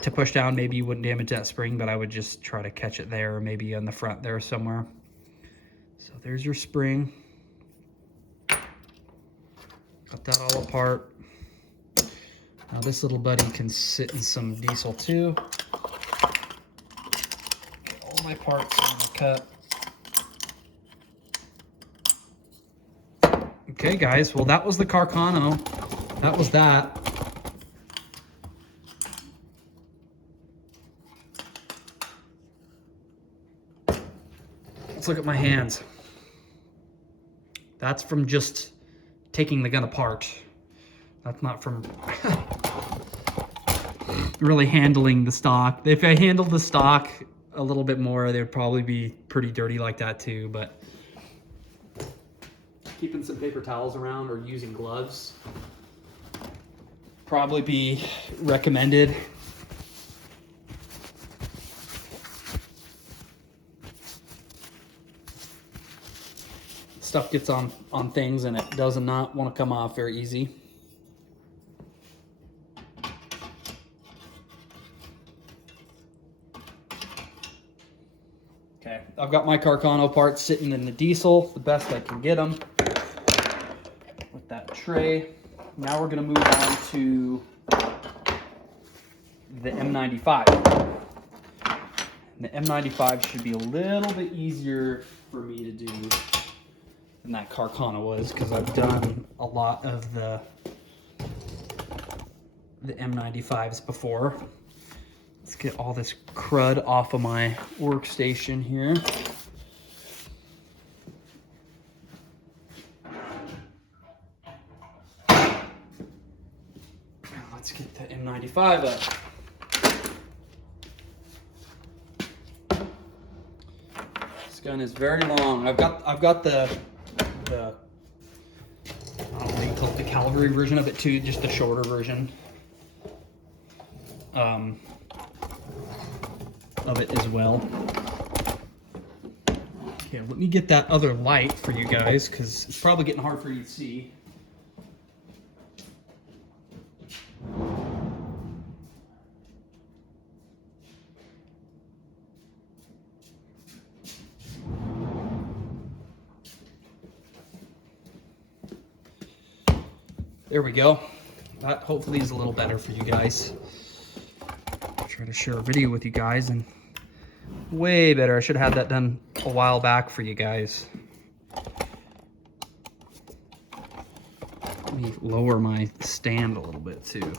to push down, maybe you wouldn't damage that spring, but I would just try to catch it there, maybe on the front there somewhere. So there's your spring. Cut that all apart. Now this little buddy can sit in some diesel too. Get all my parts I'm gonna cut. Okay guys, well that was the Carcano. That was that. Let's look at my hands. That's from just taking the gun apart. That's not from really handling the stock. If I handled the stock a little bit more, they would probably be pretty dirty like that too, but keeping some paper towels around or using gloves probably be recommended. Stuff gets on things and it does not want to come off very easy. Okay, I've got my Carcano parts sitting in the diesel, the best I can get them with that tray. Now we're going to move on to the M95. And the M95 should be a little bit easier for me to do than that Carcano was, because I've done a lot of the M95s before. Let's get all this crud off of my workstation here. Let's get the M95 up. This gun is very long. I've got the I don't know what you call it, the cavalry version of it too, just the shorter version of it as well. Okay, let me get that other light for you guys, because it's probably getting hard for you to see. There we go. That hopefully is a little better for you guys. I'll try to share a video with you guys, and way better. I should have had that done a while back for you guys. Let me lower my stand a little bit too.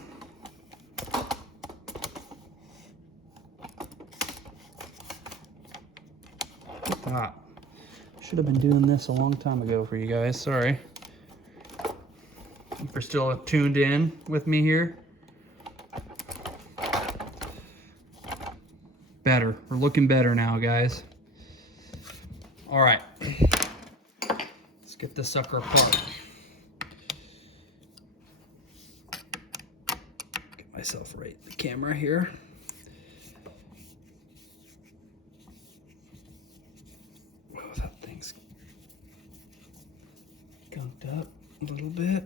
Look at that. Should have been doing this a long time ago for you guys. Sorry. If you're still tuned in with me here. better. We're looking better now, guys. All right. Let's get this sucker apart. Get myself right in the camera here. Oh, that thing's gunked up a little bit.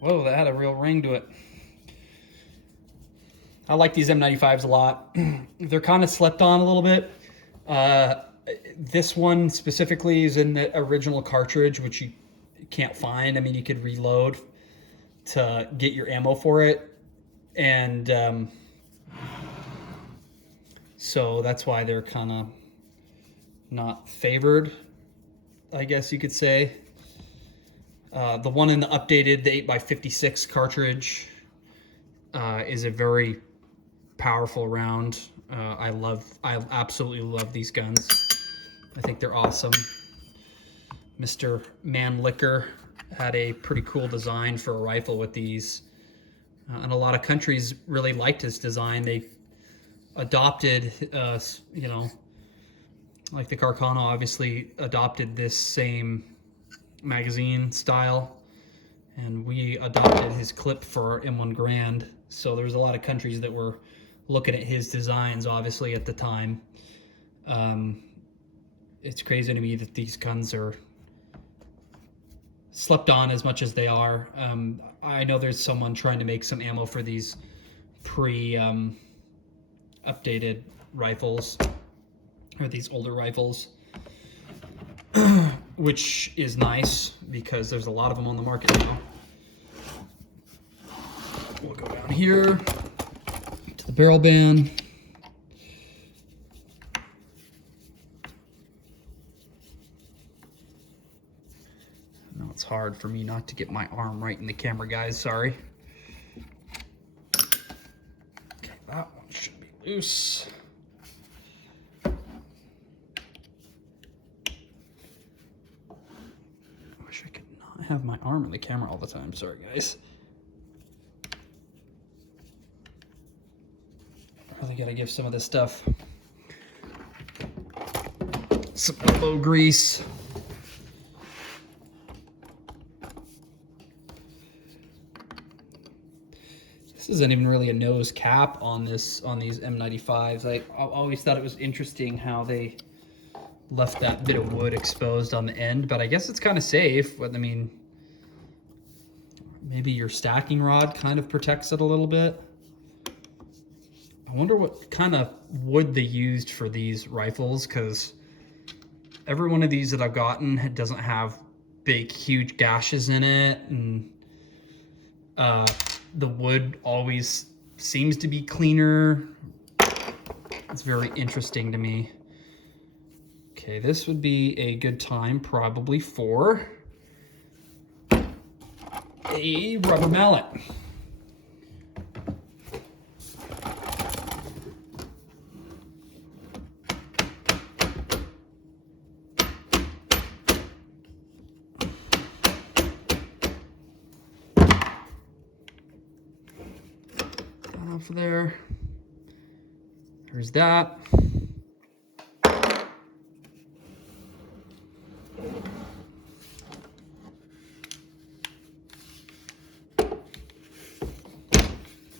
Whoa, that had a real ring to it. I like these M95s a lot. They're kind of slept on a little bit. This one specifically is in the original cartridge, which you can't find. I mean, you could reload to get your ammo for it. And so that's why they're kind of not favored, I guess you could say. The one in the updated, the 8x56 cartridge, is a very powerful round. I absolutely love these guns. I think they're awesome. Mr. Mannlicher had a pretty cool design for a rifle with these. And a lot of countries really liked his design. They adopted, you know, like the Carcano obviously adopted this same magazine style, and we adopted his clip for M1 Grand. So there's a lot of countries that were looking at his designs obviously at the time. It's crazy to me that these guns are slept on as much as they are. I know there's someone trying to make some ammo for these updated rifles, or these older rifles, which is nice because there's a lot of them on the market now. We'll go down here to the barrel band. I know it's hard for me not to get my arm right in the camera, guys, sorry. Okay, that one should be loose. Have my arm in the camera all the time. Sorry, guys. I really gotta give some of this stuff some elbow grease. This isn't even really a nose cap on these M95s. I always thought it was interesting how they left that bit of wood exposed on the end, but I guess it's kind of safe. I mean, maybe your stacking rod kind of protects it a little bit. I wonder what kind of wood they used for these rifles, because every one of these that I've gotten doesn't have big, huge gashes in it, and the wood always seems to be cleaner. It's very interesting to me. Okay, this would be a good time probably for a rubber mallet. Off there. There's that.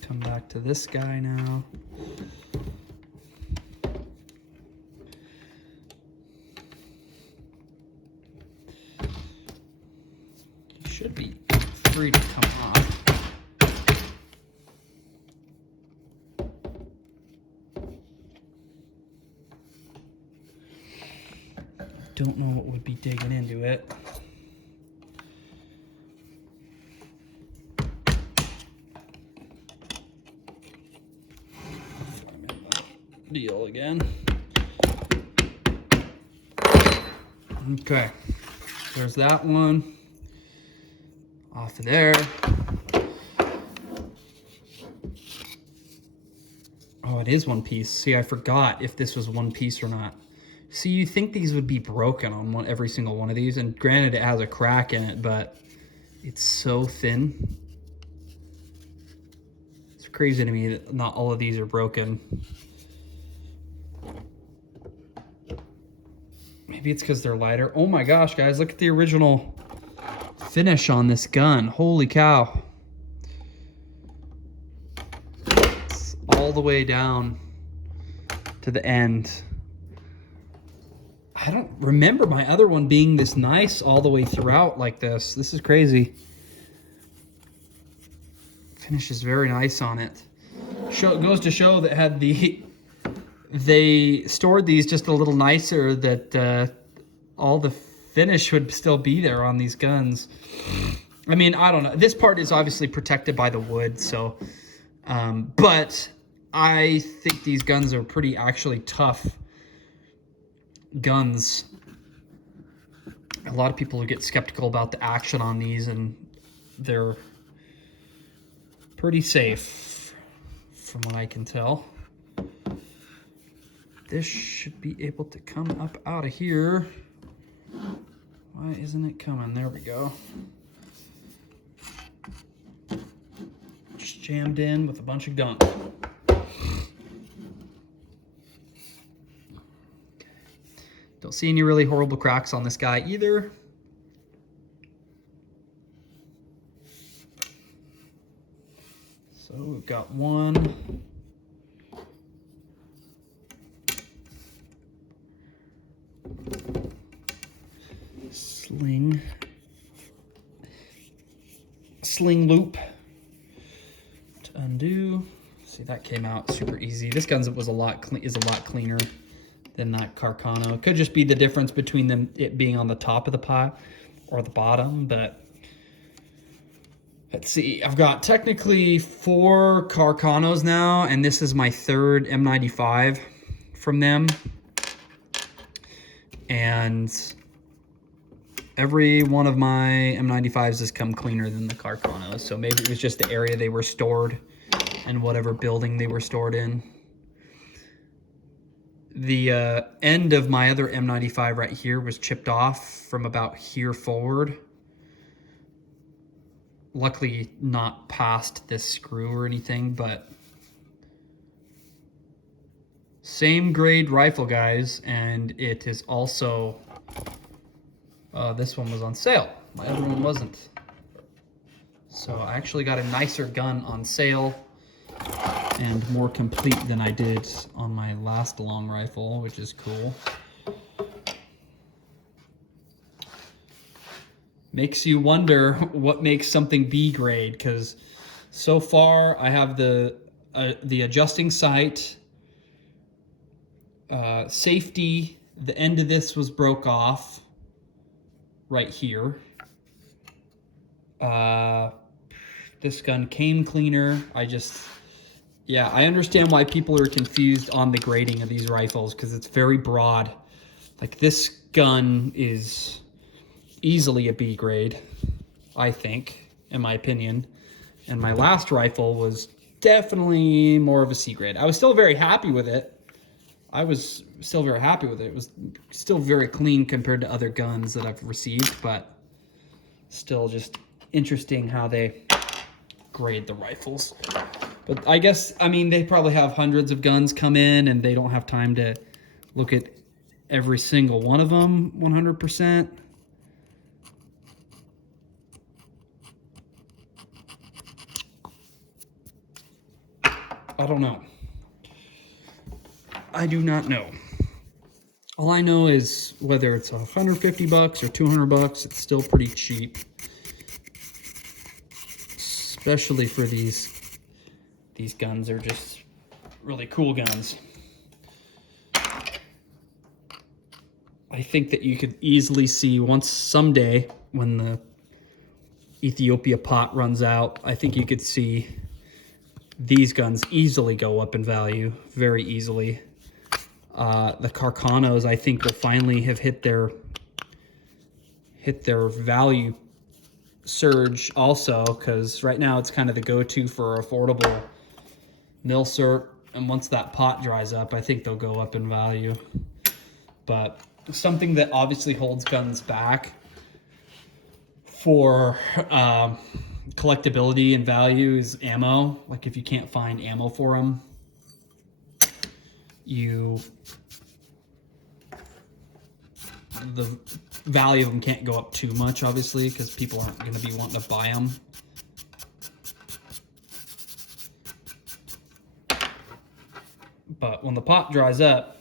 Come back to this guy now. He should be free to come off. Don't know what would be digging into it. Deal again. Okay, there's that one off of there. it is one piece. See, I forgot if this was one piece or not. See, you think these would be broken on every single one of these, and granted it has a crack in it, but it's so thin. It's crazy to me that not all of these are broken. Maybe it's because they're lighter. Oh my gosh, guys, look at the original finish on this gun. Holy cow. It's all the way down to the end. I don't remember my other one being this nice all the way throughout like this. This is crazy. Finish is very nice on it. Goes to show that had they stored these just a little nicer, that all the finish would still be there on these guns. I mean, I don't know. This part is obviously protected by the wood, so but I think these guns are pretty actually tough guns. A lot of people get skeptical about the action on these, and they're pretty safe from what I can tell. This should be able to come up out of here. Why isn't it coming? There we go. Just jammed in with a bunch of gunk. Don't see any really horrible cracks on this guy either. So we've got one. Sling loop to undo. See, that came out super easy. This gun is a lot cleaner than that Carcano. It could just be the difference between them, it being on the top of the pot or the bottom, but let's see. I've got technically 4 Carcanos now, and this is my 3rd M95 from them. And every one of my M95s has come cleaner than the Carcanos. So maybe it was just the area they were stored and whatever building they were stored in. The end of my other M95 right here was chipped off from about here forward. Luckily not past this screw or anything, but same grade rifle, guys, and it is also, this one was on sale. My other one wasn't. So I actually got a nicer gun on sale and more complete than I did on my last long rifle, which is cool. Makes you wonder what makes something B grade, because so far I have the adjusting sight, safety. The end of this was broke off right here. This gun came cleaner. Yeah, I understand why people are confused on the grading of these rifles, because it's very broad. Like, this gun is easily a B grade, I think, in my opinion. And my last rifle was definitely more of a C grade. I was still very happy with it. It was still very clean compared to other guns that I've received, but still just interesting how they grade the rifles. But I guess, I mean, they probably have hundreds of guns come in and they don't have time to look at every single one of them 100%. I don't know. I do not know. All I know is whether it's $150 or $200, it's still pretty cheap. Especially for these guns are just really cool guns. I think that you could easily see once someday when the Ethiopia pot runs out, I think you could see these guns easily go up in value, very easily. The Carcanos, I think, will finally have hit their value surge also, because right now it's kind of the go-to for affordable milcert And once that pot dries up, I think they'll go up in value. But something that obviously holds guns back for collectability and value is ammo. Like if you can't find ammo for them, the value of them can't go up too much, obviously, because people aren't going to be wanting to buy them. But when the pot dries up,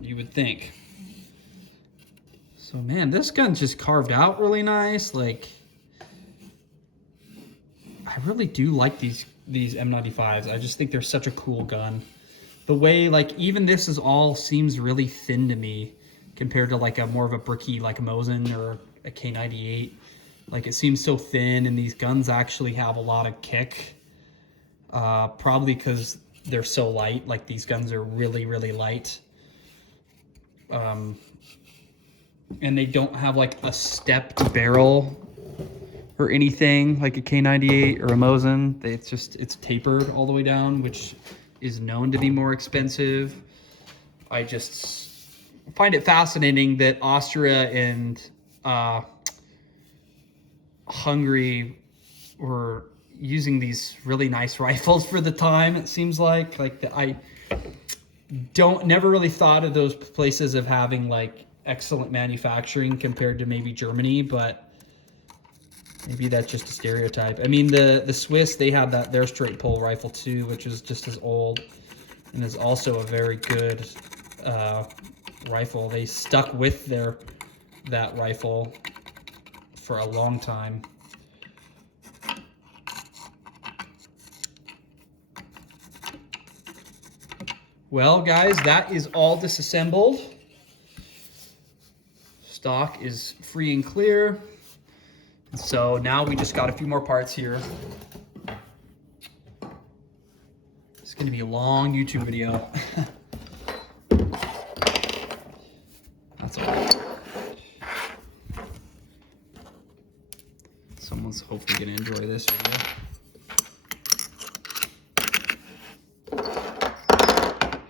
you would think. So man, this gun's just carved out really nice. Like, I really do like these M95s. I just think they're such a cool gun. The way, like, even this is all seems really thin to me compared to like a more of a bricky like Mosin or a K98. Like, it seems so thin, and these guns actually have a lot of kick. Probably because they're so light. Like, these guns are really, really light. And they don't have like a stepped barrel or anything like a K98 or a Mosin. It's tapered all the way down, which is known to be more expensive. I just find it fascinating that Austria and Hungary were using these really nice rifles for the time. It seems like I never really thought of those places of having like excellent manufacturing compared to maybe Germany, but maybe that's just a stereotype. I mean, the Swiss, they had their straight pull rifle too, which is just as old and is also a very good rifle. They stuck with that rifle for a long time. Well, guys, that is all disassembled. Stock is free and clear. So now we just got a few more parts here. It's going to be a long YouTube video. That's all right. Someone's hopefully going to enjoy this video.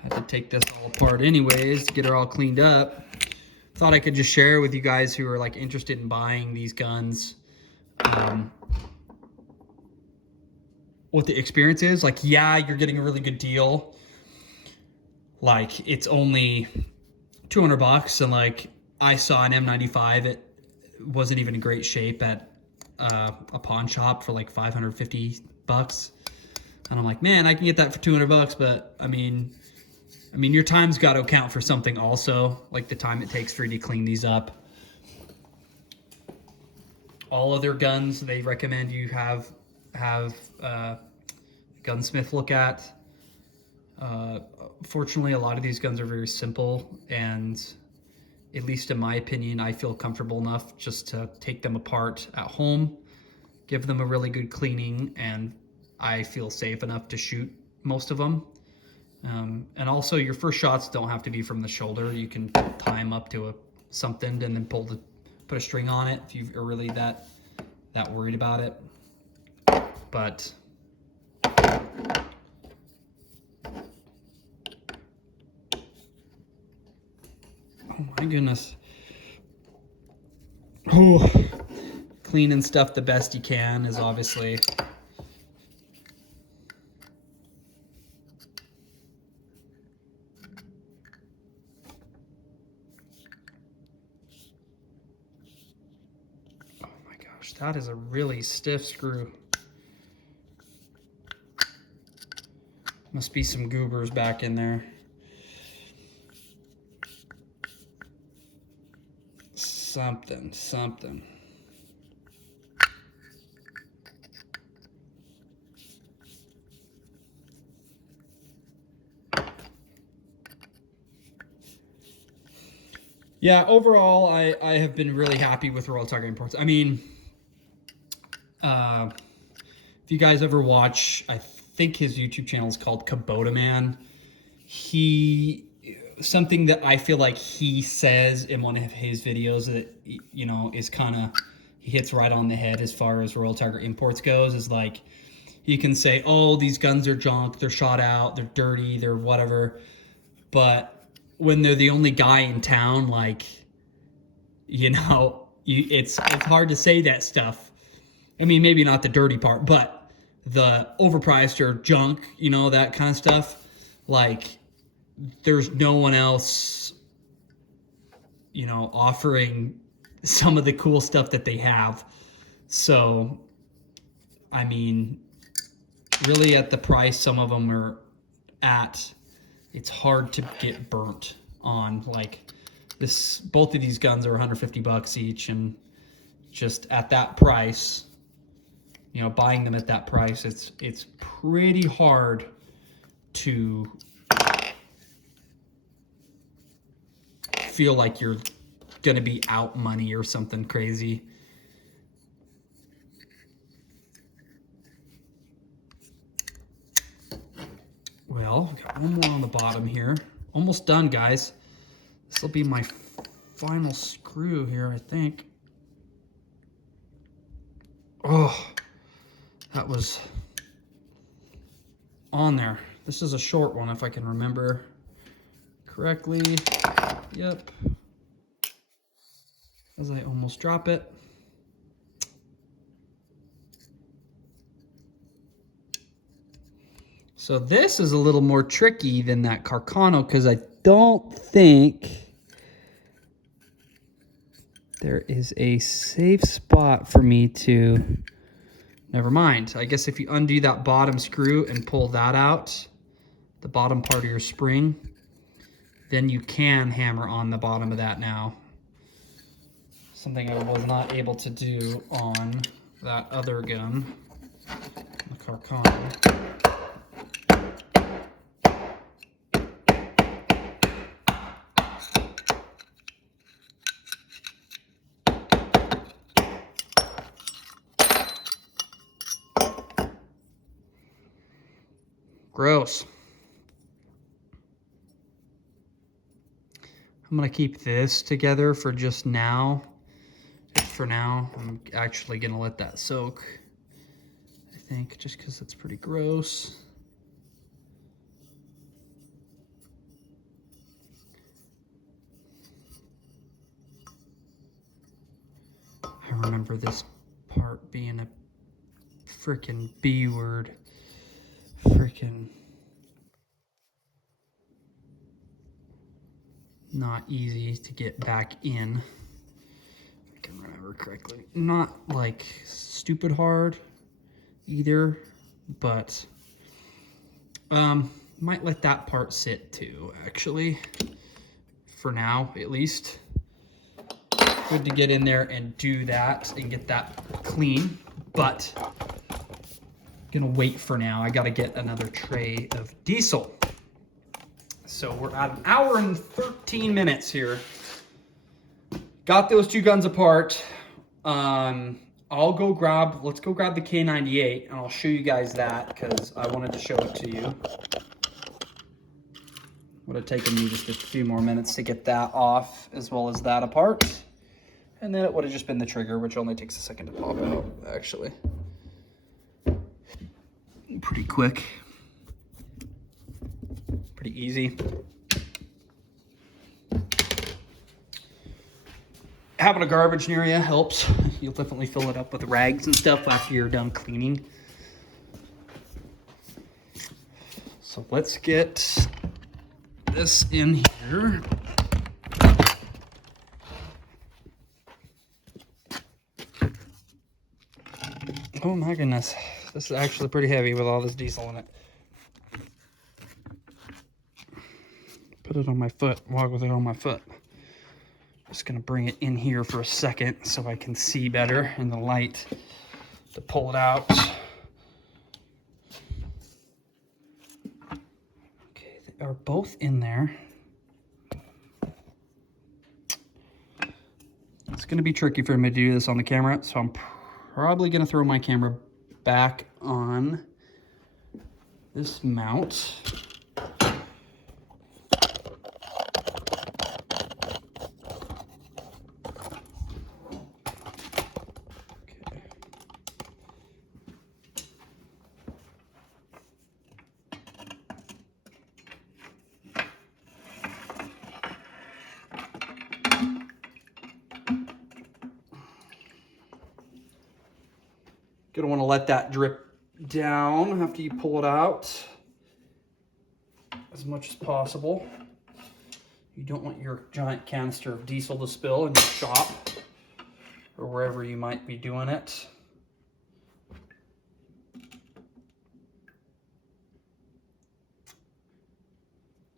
Had to take this all apart anyways to get her all cleaned up. Thought I could just share with you guys who are like interested in buying these guns what the experience is. Like, yeah, you're getting a really good deal. Like, it's only $200, and like I saw an M95, it wasn't even in great shape at a pawn shop for like $550, and I'm like, man, I can get that for $200, but I mean, your time's got to account for something also, like the time it takes for you to clean these up. All of their guns, they recommend you have gunsmith look at. Fortunately, a lot of these guns are very simple, and at least in my opinion, I feel comfortable enough just to take them apart at home, give them a really good cleaning, and I feel safe enough to shoot most of them. And also, your first shots don't have to be from the shoulder. You can tie them up to something and then put a string on it if you are really that worried about it. But oh my goodness. Oh, cleaning stuff the best you can is obviously that is a really stiff screw. Must be some goobers back in there. Something. Yeah, overall, I have been really happy with Royal Target Imports. I mean, if you guys ever watch, I think his YouTube channel is called Kubota Man. Something that I feel like he says in one of his videos that, is kind of, he hits right on the head as far as Royal Target Imports goes, is like, you can say, oh, these guns are junk, they're shot out, they're dirty, they're whatever. But when they're the only guy in town, like, you know, it's hard to say that stuff. I mean, maybe not the dirty part, but the overpriced or junk, you know, that kind of stuff. Like, there's no one else, you know, offering some of the cool stuff that they have. So, I mean, really at the price some of them are at, it's hard to get burnt on. Like this, both of these guns are 150 bucks each, and just at that price, you know, buying them at that price, it's pretty hard to feel like you're gonna be out money or something crazy. Well, got one more on the bottom here. Almost done, guys. This will be my final screw here, I think. Oh, that was on there. This is a short one, if I can remember correctly. Yep. As I almost drop it. So this is a little more tricky than that Carcano because I don't think there is a safe spot for me to, never mind. I guess if you undo that bottom screw and pull that out, the bottom part of your spring, then you can hammer on the bottom of that now. Something I was not able to do on that other gun, the Carcano. Gross. I'm gonna keep this together for just now. For now, I'm actually gonna let that soak, I think, just because it's pretty gross. I remember this part being a frickin' B word. Frickin' not easy to get back in. If I can remember correctly. Not like stupid hard either, but might let that part sit too, actually. For now, at least. Good to get in there and do that and get that clean, but gonna wait for now. I gotta get another tray of diesel. So we're at 1 hour and 13 minutes here. Got those two guns apart. Let's go grab the K98 and I'll show you guys that because I wanted to show it to you. Would have taken me just a few more minutes to get that off as well as that apart. And then it would have just been the trigger, which only takes a second to pop out, actually. Pretty quick. Pretty easy. Having a garbage near you helps. You'll definitely fill it up with rags and stuff after you're done cleaning. So let's get this in here. Oh my goodness. This is actually pretty heavy with all this diesel in it. Put it on my foot, walk with it on my foot. Just gonna bring it in here for a second so I can see better in the light to pull it out. Okay, they are both in there. It's gonna be tricky for me to do this on the camera, so I'm probably gonna throw my camera back on this mount. gonna want to let that drip down after you pull it out as much as possible. You don't want your giant canister of diesel to spill in your shop or wherever you might be doing it.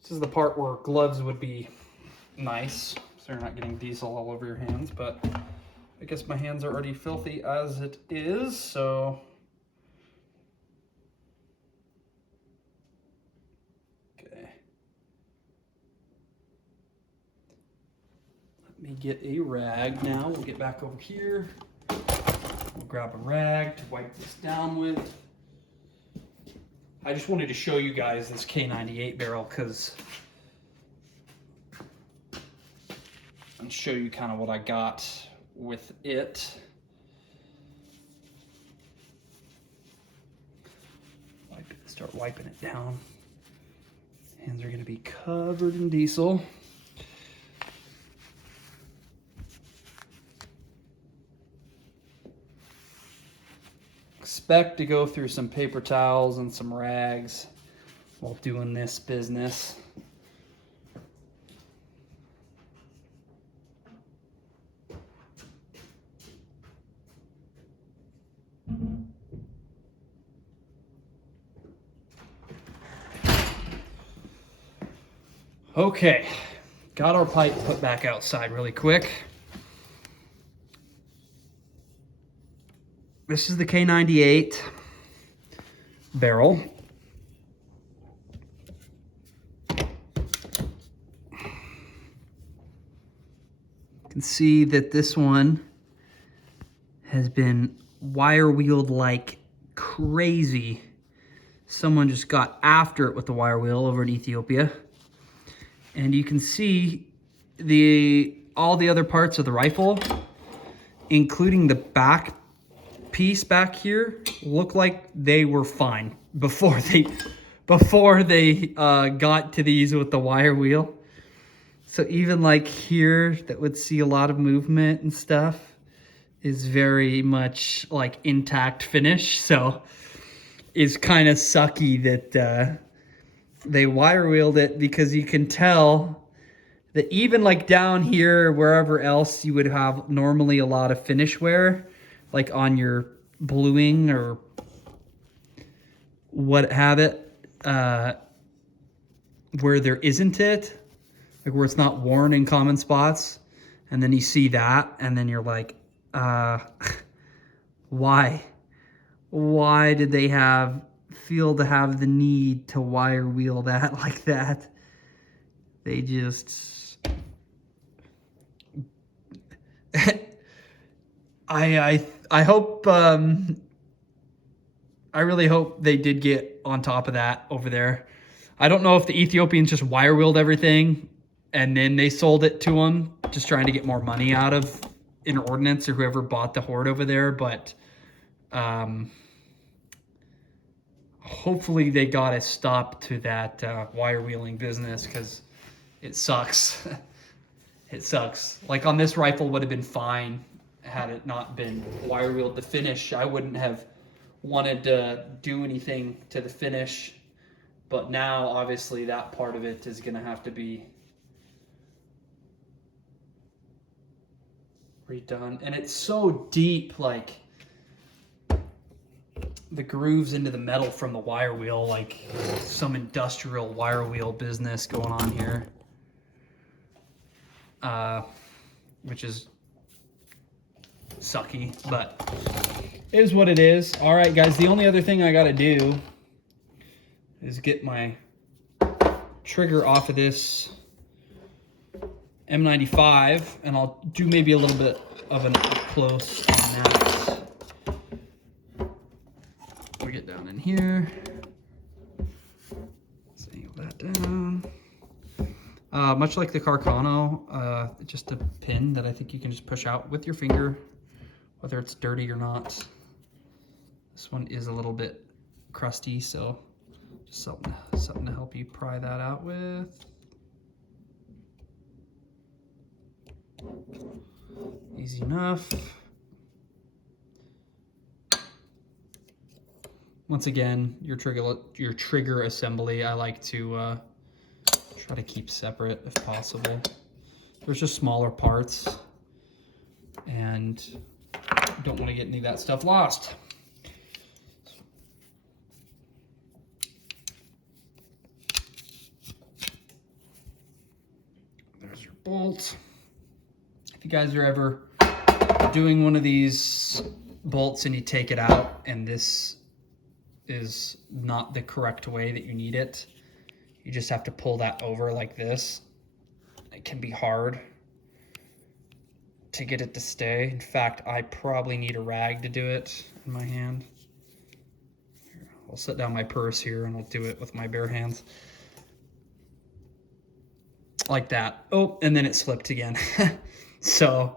This is the part where gloves would be nice, so you're not getting diesel all over your hands, but I guess my hands are already filthy as it is, so okay. Let me get a rag now. We'll get back over here. We'll grab a rag to wipe this down with. I just wanted to show you guys this K98 barrel because and show you kind of what I got with it. Start wiping it down. Hands are going to be covered in diesel. Expect to go through some paper towels and some rags while doing this business. Okay, got our pipe put back outside really quick. This is the K98 barrel. You can see that this one has been wire wheeled like crazy. Someone just got after it with the wire wheel over in Ethiopia. And you can see all the other parts of the rifle, including the back piece back here, look like they were fine before they got to these with the wire wheel. So even like here, that would see a lot of movement and stuff, is very much like intact finish. So it's kind of sucky that they wire wheeled it, because you can tell that even like down here, wherever else you would have normally a lot of finish wear, like on your bluing or what have it, where there isn't it, like where it's not worn in common spots, and then you see that, and then you're like, why did they feel to have the need to wire wheel that like that? They just I hope I really hope they did get on top of that over there. I don't know if the Ethiopians just wire wheeled everything and then they sold it to them, just trying to get more money out of Inordnance or whoever bought the horde over there, but hopefully they got a stop to that wire wheeling business, because it sucks. It sucks. Like on this rifle would have been fine had it not been wire wheeled to finish. I wouldn't have wanted to do anything to the finish, but now obviously that part of it is going to have to be redone. And it's so deep, like the grooves into the metal from the wire wheel, like some industrial wire wheel business going on here, which is sucky, but it is what it is. All right, guys, the only other thing I got to do is get my trigger off of this M95, and I'll do maybe a little bit of an up close on that. We get down in here. Let's angle that down. Much like the Carcano, just a pin that I think you can just push out with your finger, whether it's dirty or not. This one is a little bit crusty, so just something to help you pry that out with. Easy enough. Once again, your trigger assembly, I like to try to keep separate if possible. There's just smaller parts, and don't want to get any of that stuff lost. There's your bolt. If you guys are ever doing one of these bolts and you take it out and this is not the correct way that you need it, you just have to pull that over like this. It can be hard to get it to stay. In fact, I probably need a rag to do it in my hand. Here, I'll set down my purse here and I'll do it with my bare hands. Like that. Oh, and then it slipped again. So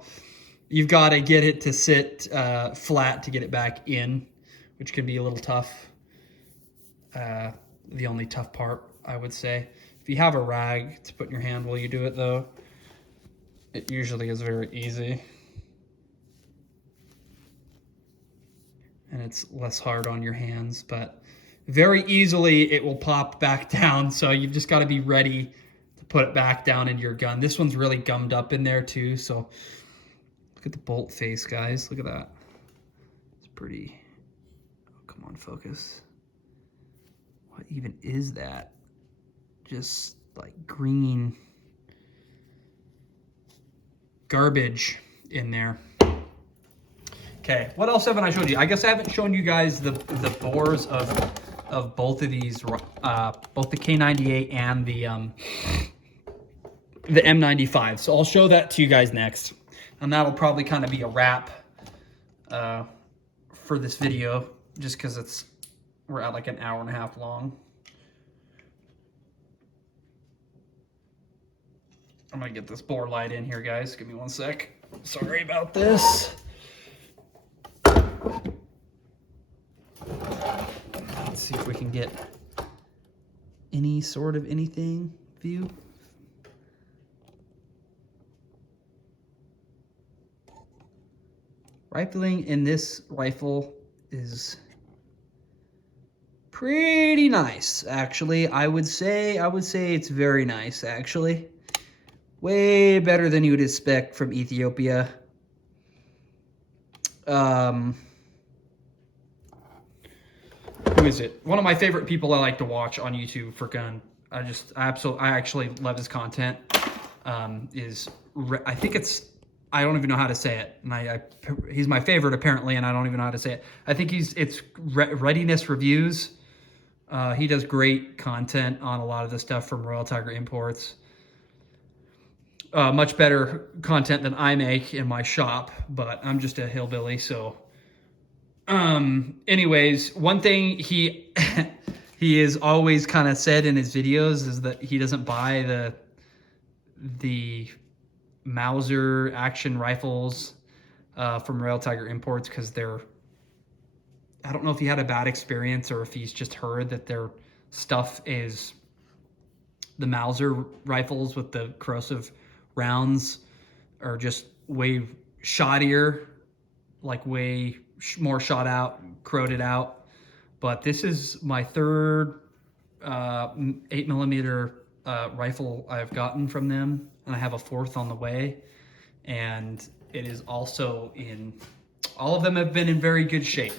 you've got to get it to sit flat to get it back in, which can be a little tough. The only tough part, I would say. If you have a rag to put in your hand while you do it, though, it usually is very easy. And it's less hard on your hands, but very easily it will pop back down. So you've just got to be ready to put it back down into your gun. This one's really gummed up in there too. So look at the bolt face, guys. Look at that. It's pretty. Oh, come on, focus. What even is that? Just like green garbage in there. Okay, what else haven't I showed you? I guess I haven't shown you guys the bores of both of these, both the K98 and the M95. So I'll show that to you guys next, and that'll probably kind of be a wrap for this video, just because we're at like an hour and a half long. I'm gonna get this bore light in here, guys. Give me one sec. Sorry about this. Let's see if we can get any sort of anything view. Rifling in this rifle is pretty nice, actually. I would say it's very nice, actually. Way better than you would expect from Ethiopia. Who is it? One of my favorite people I like to watch on YouTube for gun. I actually love his content. I think it's, I don't even know how to say it. And he's my favorite apparently, and I don't even know how to say it. I think it's Readiness Reviews. He does great content on a lot of the stuff from Royal Tiger Imports. Much better content than I make in my shop, but I'm just a hillbilly, so. Anyways, one thing he is always kind of said in his videos is that he doesn't buy the Mauser action rifles from Royal Tiger Imports because I don't know if he had a bad experience or if he's just heard that their stuff is, the Mauser rifles with the corrosive rounds are just way shottier, like way more shot out, corroded out. But this is my third 8mm rifle I've gotten from them, and I have a fourth on the way. And it is also all of them have been in very good shape.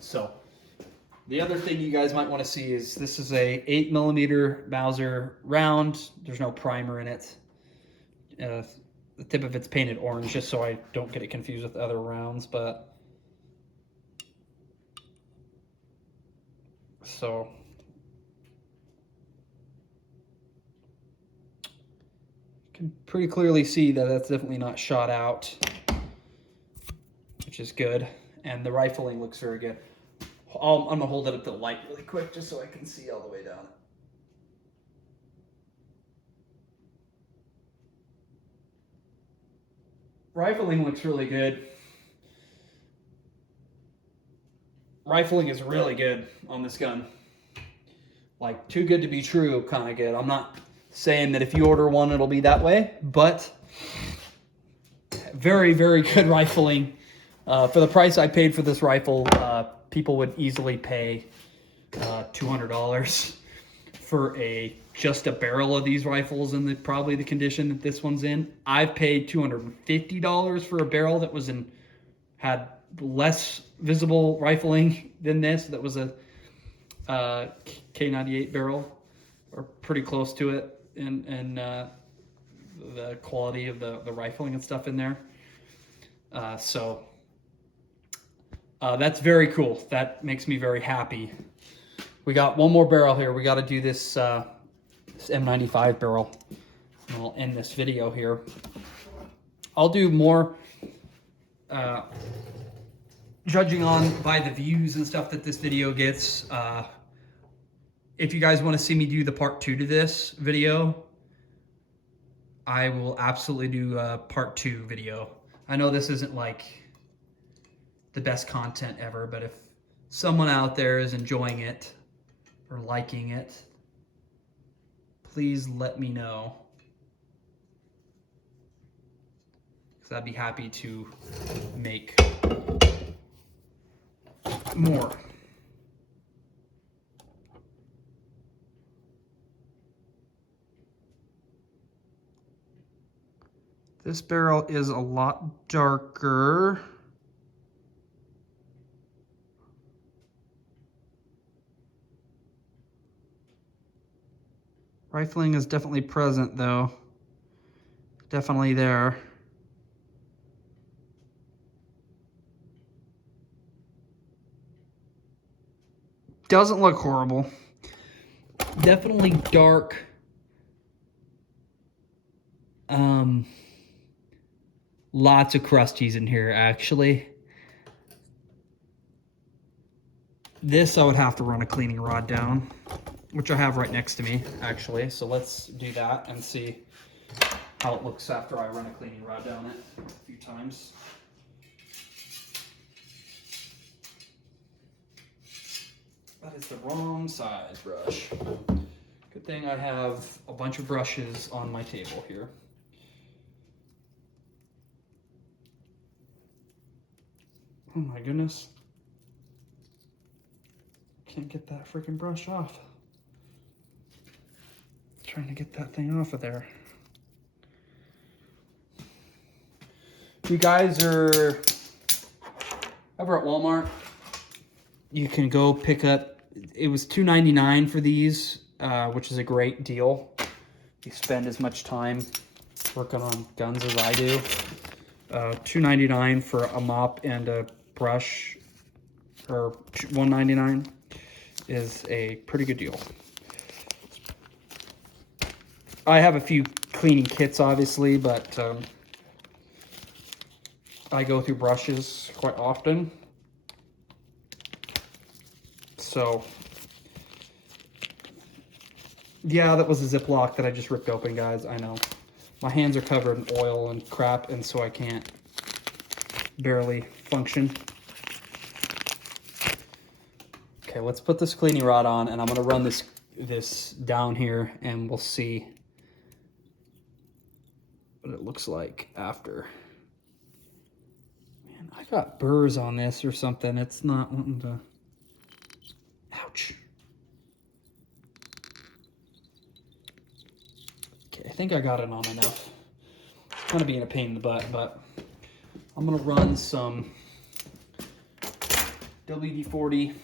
So the other thing you guys might want to see is this is a 8mm Mauser round. There's no primer in it. The tip of it's painted orange, just so I don't get it confused with other rounds. But so you can pretty clearly see that that's definitely not shot out, which is good. And the rifling looks very good. I'm gonna hold it up to the light really quick just so I can see all the way down. Rifling looks really good. Rifling is really good on this gun. Like, too good to be true kind of good. I'm not saying that if you order one, it'll be that way, but very, very good rifling. For the price I paid for this rifle, people would easily pay $200 for just a barrel of these rifles in probably the condition that this one's in. I've paid $250 for a barrel that had less visible rifling than this. That was a K98 barrel, or pretty close to it, and the quality of the rifling and stuff in there. So that's very cool. That makes me very happy. We got one more barrel here. We got to do this M95 barrel. And I'll end this video here. I'll do more judging by the views and stuff that this video gets. If you guys want to see me do the part 2 to this video, I will absolutely do a part 2 video. I know this isn't like the best content ever, but if someone out there is enjoying it or liking it, please let me know, because I'd be happy to make more. This barrel is a lot darker. Rifling is definitely present though. Definitely there. Doesn't look horrible. Definitely dark. Lots of crusties in here, actually. This I would have to run a cleaning rod down, which I have right next to me, actually. So let's do that and see how it looks after I run a cleaning rod down it a few times. That is the wrong size brush. Good thing I have a bunch of brushes on my table here. Oh my goodness. Can't get that freaking brush off. Trying to get that thing off of there. If you guys are ever at Walmart, you can go pick up, it was $2.99 for these, which is a great deal. You spend as much time working on guns as I do. $2.99 for a mop and a brush, or $1.99 is a pretty good deal. I have a few cleaning kits, obviously, but I go through brushes quite often. So, yeah, that was a Ziploc that I just ripped open, guys. I know. My hands are covered in oil and crap, and so I can't barely function. Okay, let's put this cleaning rod on, and I'm going to run this down here, and we'll see what it looks like after. Man, I got burrs on this or something. It's not wanting to... Ouch. Okay, I think I got it on enough. It's going to be in a pain in the butt, but I'm going to run some WD-40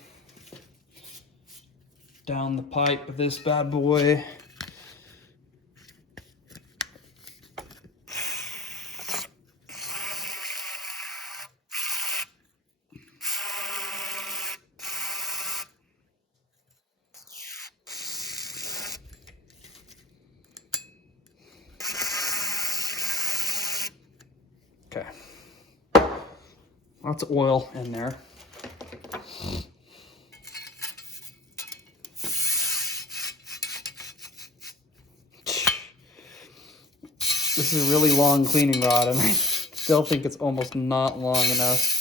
down the pipe of this bad boy. Okay. Lots of oil in there. This is a really long cleaning rod, and I still think it's almost not long enough.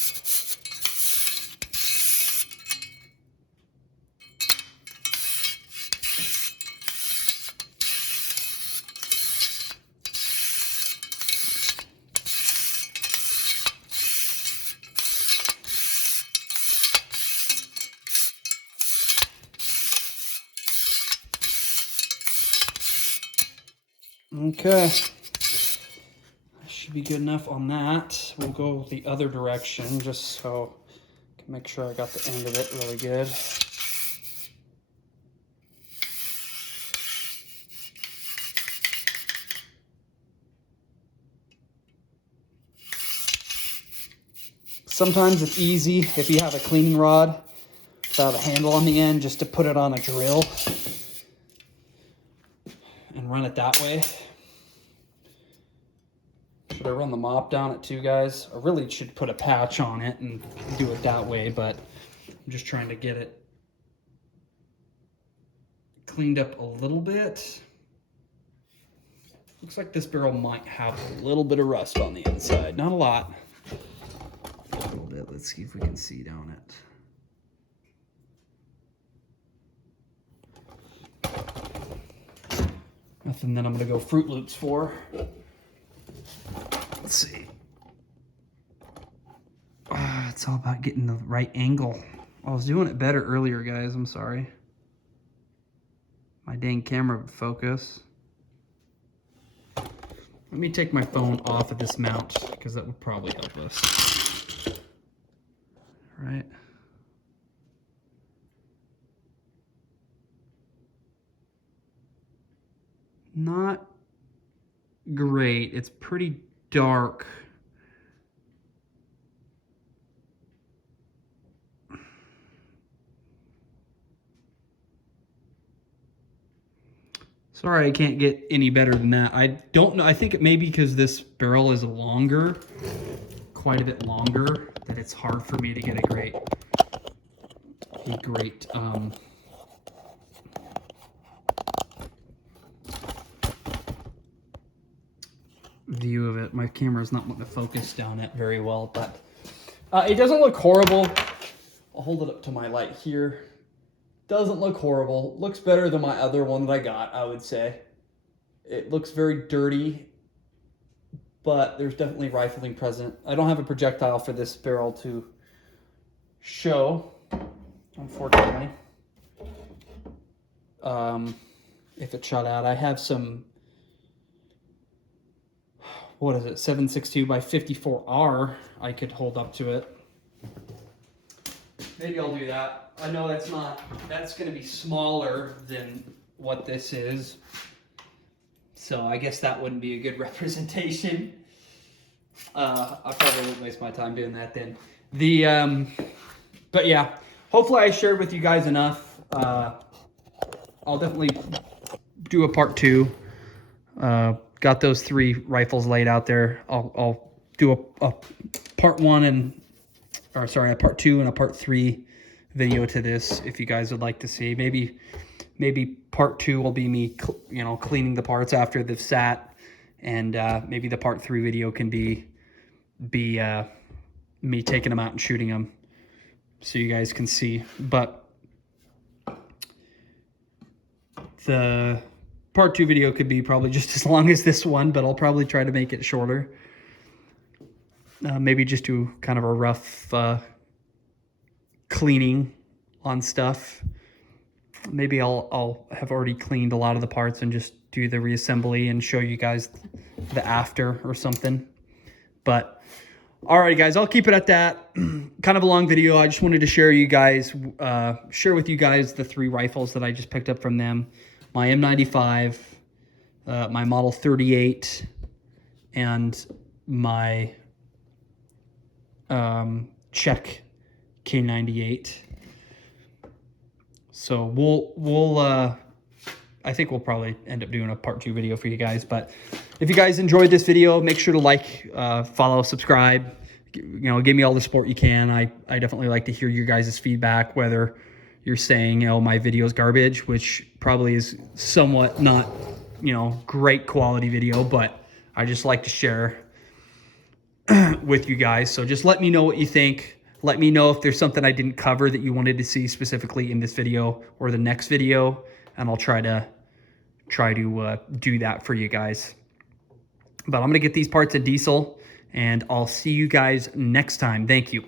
Okay. Should be good enough on that. We'll go the other direction just so I can make sure I got the end of it really good. Sometimes it's easy if you have a cleaning rod without a handle on the end just to put it on a drill and run it that way. Should I run the mop down it too, guys? I really should put a patch on it and do it that way, but I'm just trying to get it cleaned up a little bit. Looks like this barrel might have a little bit of rust on the inside. Not a lot. A little bit. Let's see if we can see down it. Nothing that I'm going to go Fruit Loops for. Let's see. It's all about getting the right angle. I was doing it better earlier, guys. I'm sorry. My dang camera would focus. Let me take my phone off of this mount because that would probably help us. All right. Not great. It's pretty dark. Sorry, I can't get any better than that. I don't know. I think it may be because this barrel is longer, quite a bit longer, that it's hard for me to get a great view of it. My camera's not wanting to focus down it very well, but it doesn't look horrible. I'll hold it up to my light here. Doesn't look horrible. Looks better than my other one that I got, I would say. It looks very dirty, but there's definitely rifling present. I don't have a projectile for this barrel to show, unfortunately. If it shot out, I have some, what is it, 7.62 by 54R I could hold up to it. Maybe I'll do that. I know that's going to be smaller than what this is. So I guess that wouldn't be a good representation. I probably won't waste my time doing that then. But yeah, hopefully I shared with you guys enough. I'll definitely do a part 2. Got those 3 rifles laid out there. I'll do a part 1 and, or sorry, a part 2 and a part 3 video to this if you guys would like to see. Maybe part 2 will be me, cleaning the parts after they've sat, and maybe the part 3 video can be me taking them out and shooting them, so you guys can see. But the part 2 video could be probably just as long as this one, but I'll probably try to make it shorter. Maybe just do kind of a rough cleaning on stuff. Maybe I'll have already cleaned a lot of the parts and just do the reassembly and show you guys the after or something. But alrighty, guys, I'll keep it at that. Kind of a long video. I just wanted to share with you guys the 3 rifles that I just picked up from them. My M95, my Model 38, and my Czech K98. So we'll I think we'll probably end up doing a part 2 video for you guys. But if you guys enjoyed this video, make sure to like, follow, subscribe. Give me all the support you can. I definitely like to hear your guys' feedback, whether you're saying, my video's garbage, which probably is somewhat not, great quality video, but I just like to share with you guys. So just let me know what you think. Let me know if there's something I didn't cover that you wanted to see specifically in this video or the next video, and I'll try to do that for you guys. But I'm gonna get these parts of diesel, and I'll see you guys next time. Thank you.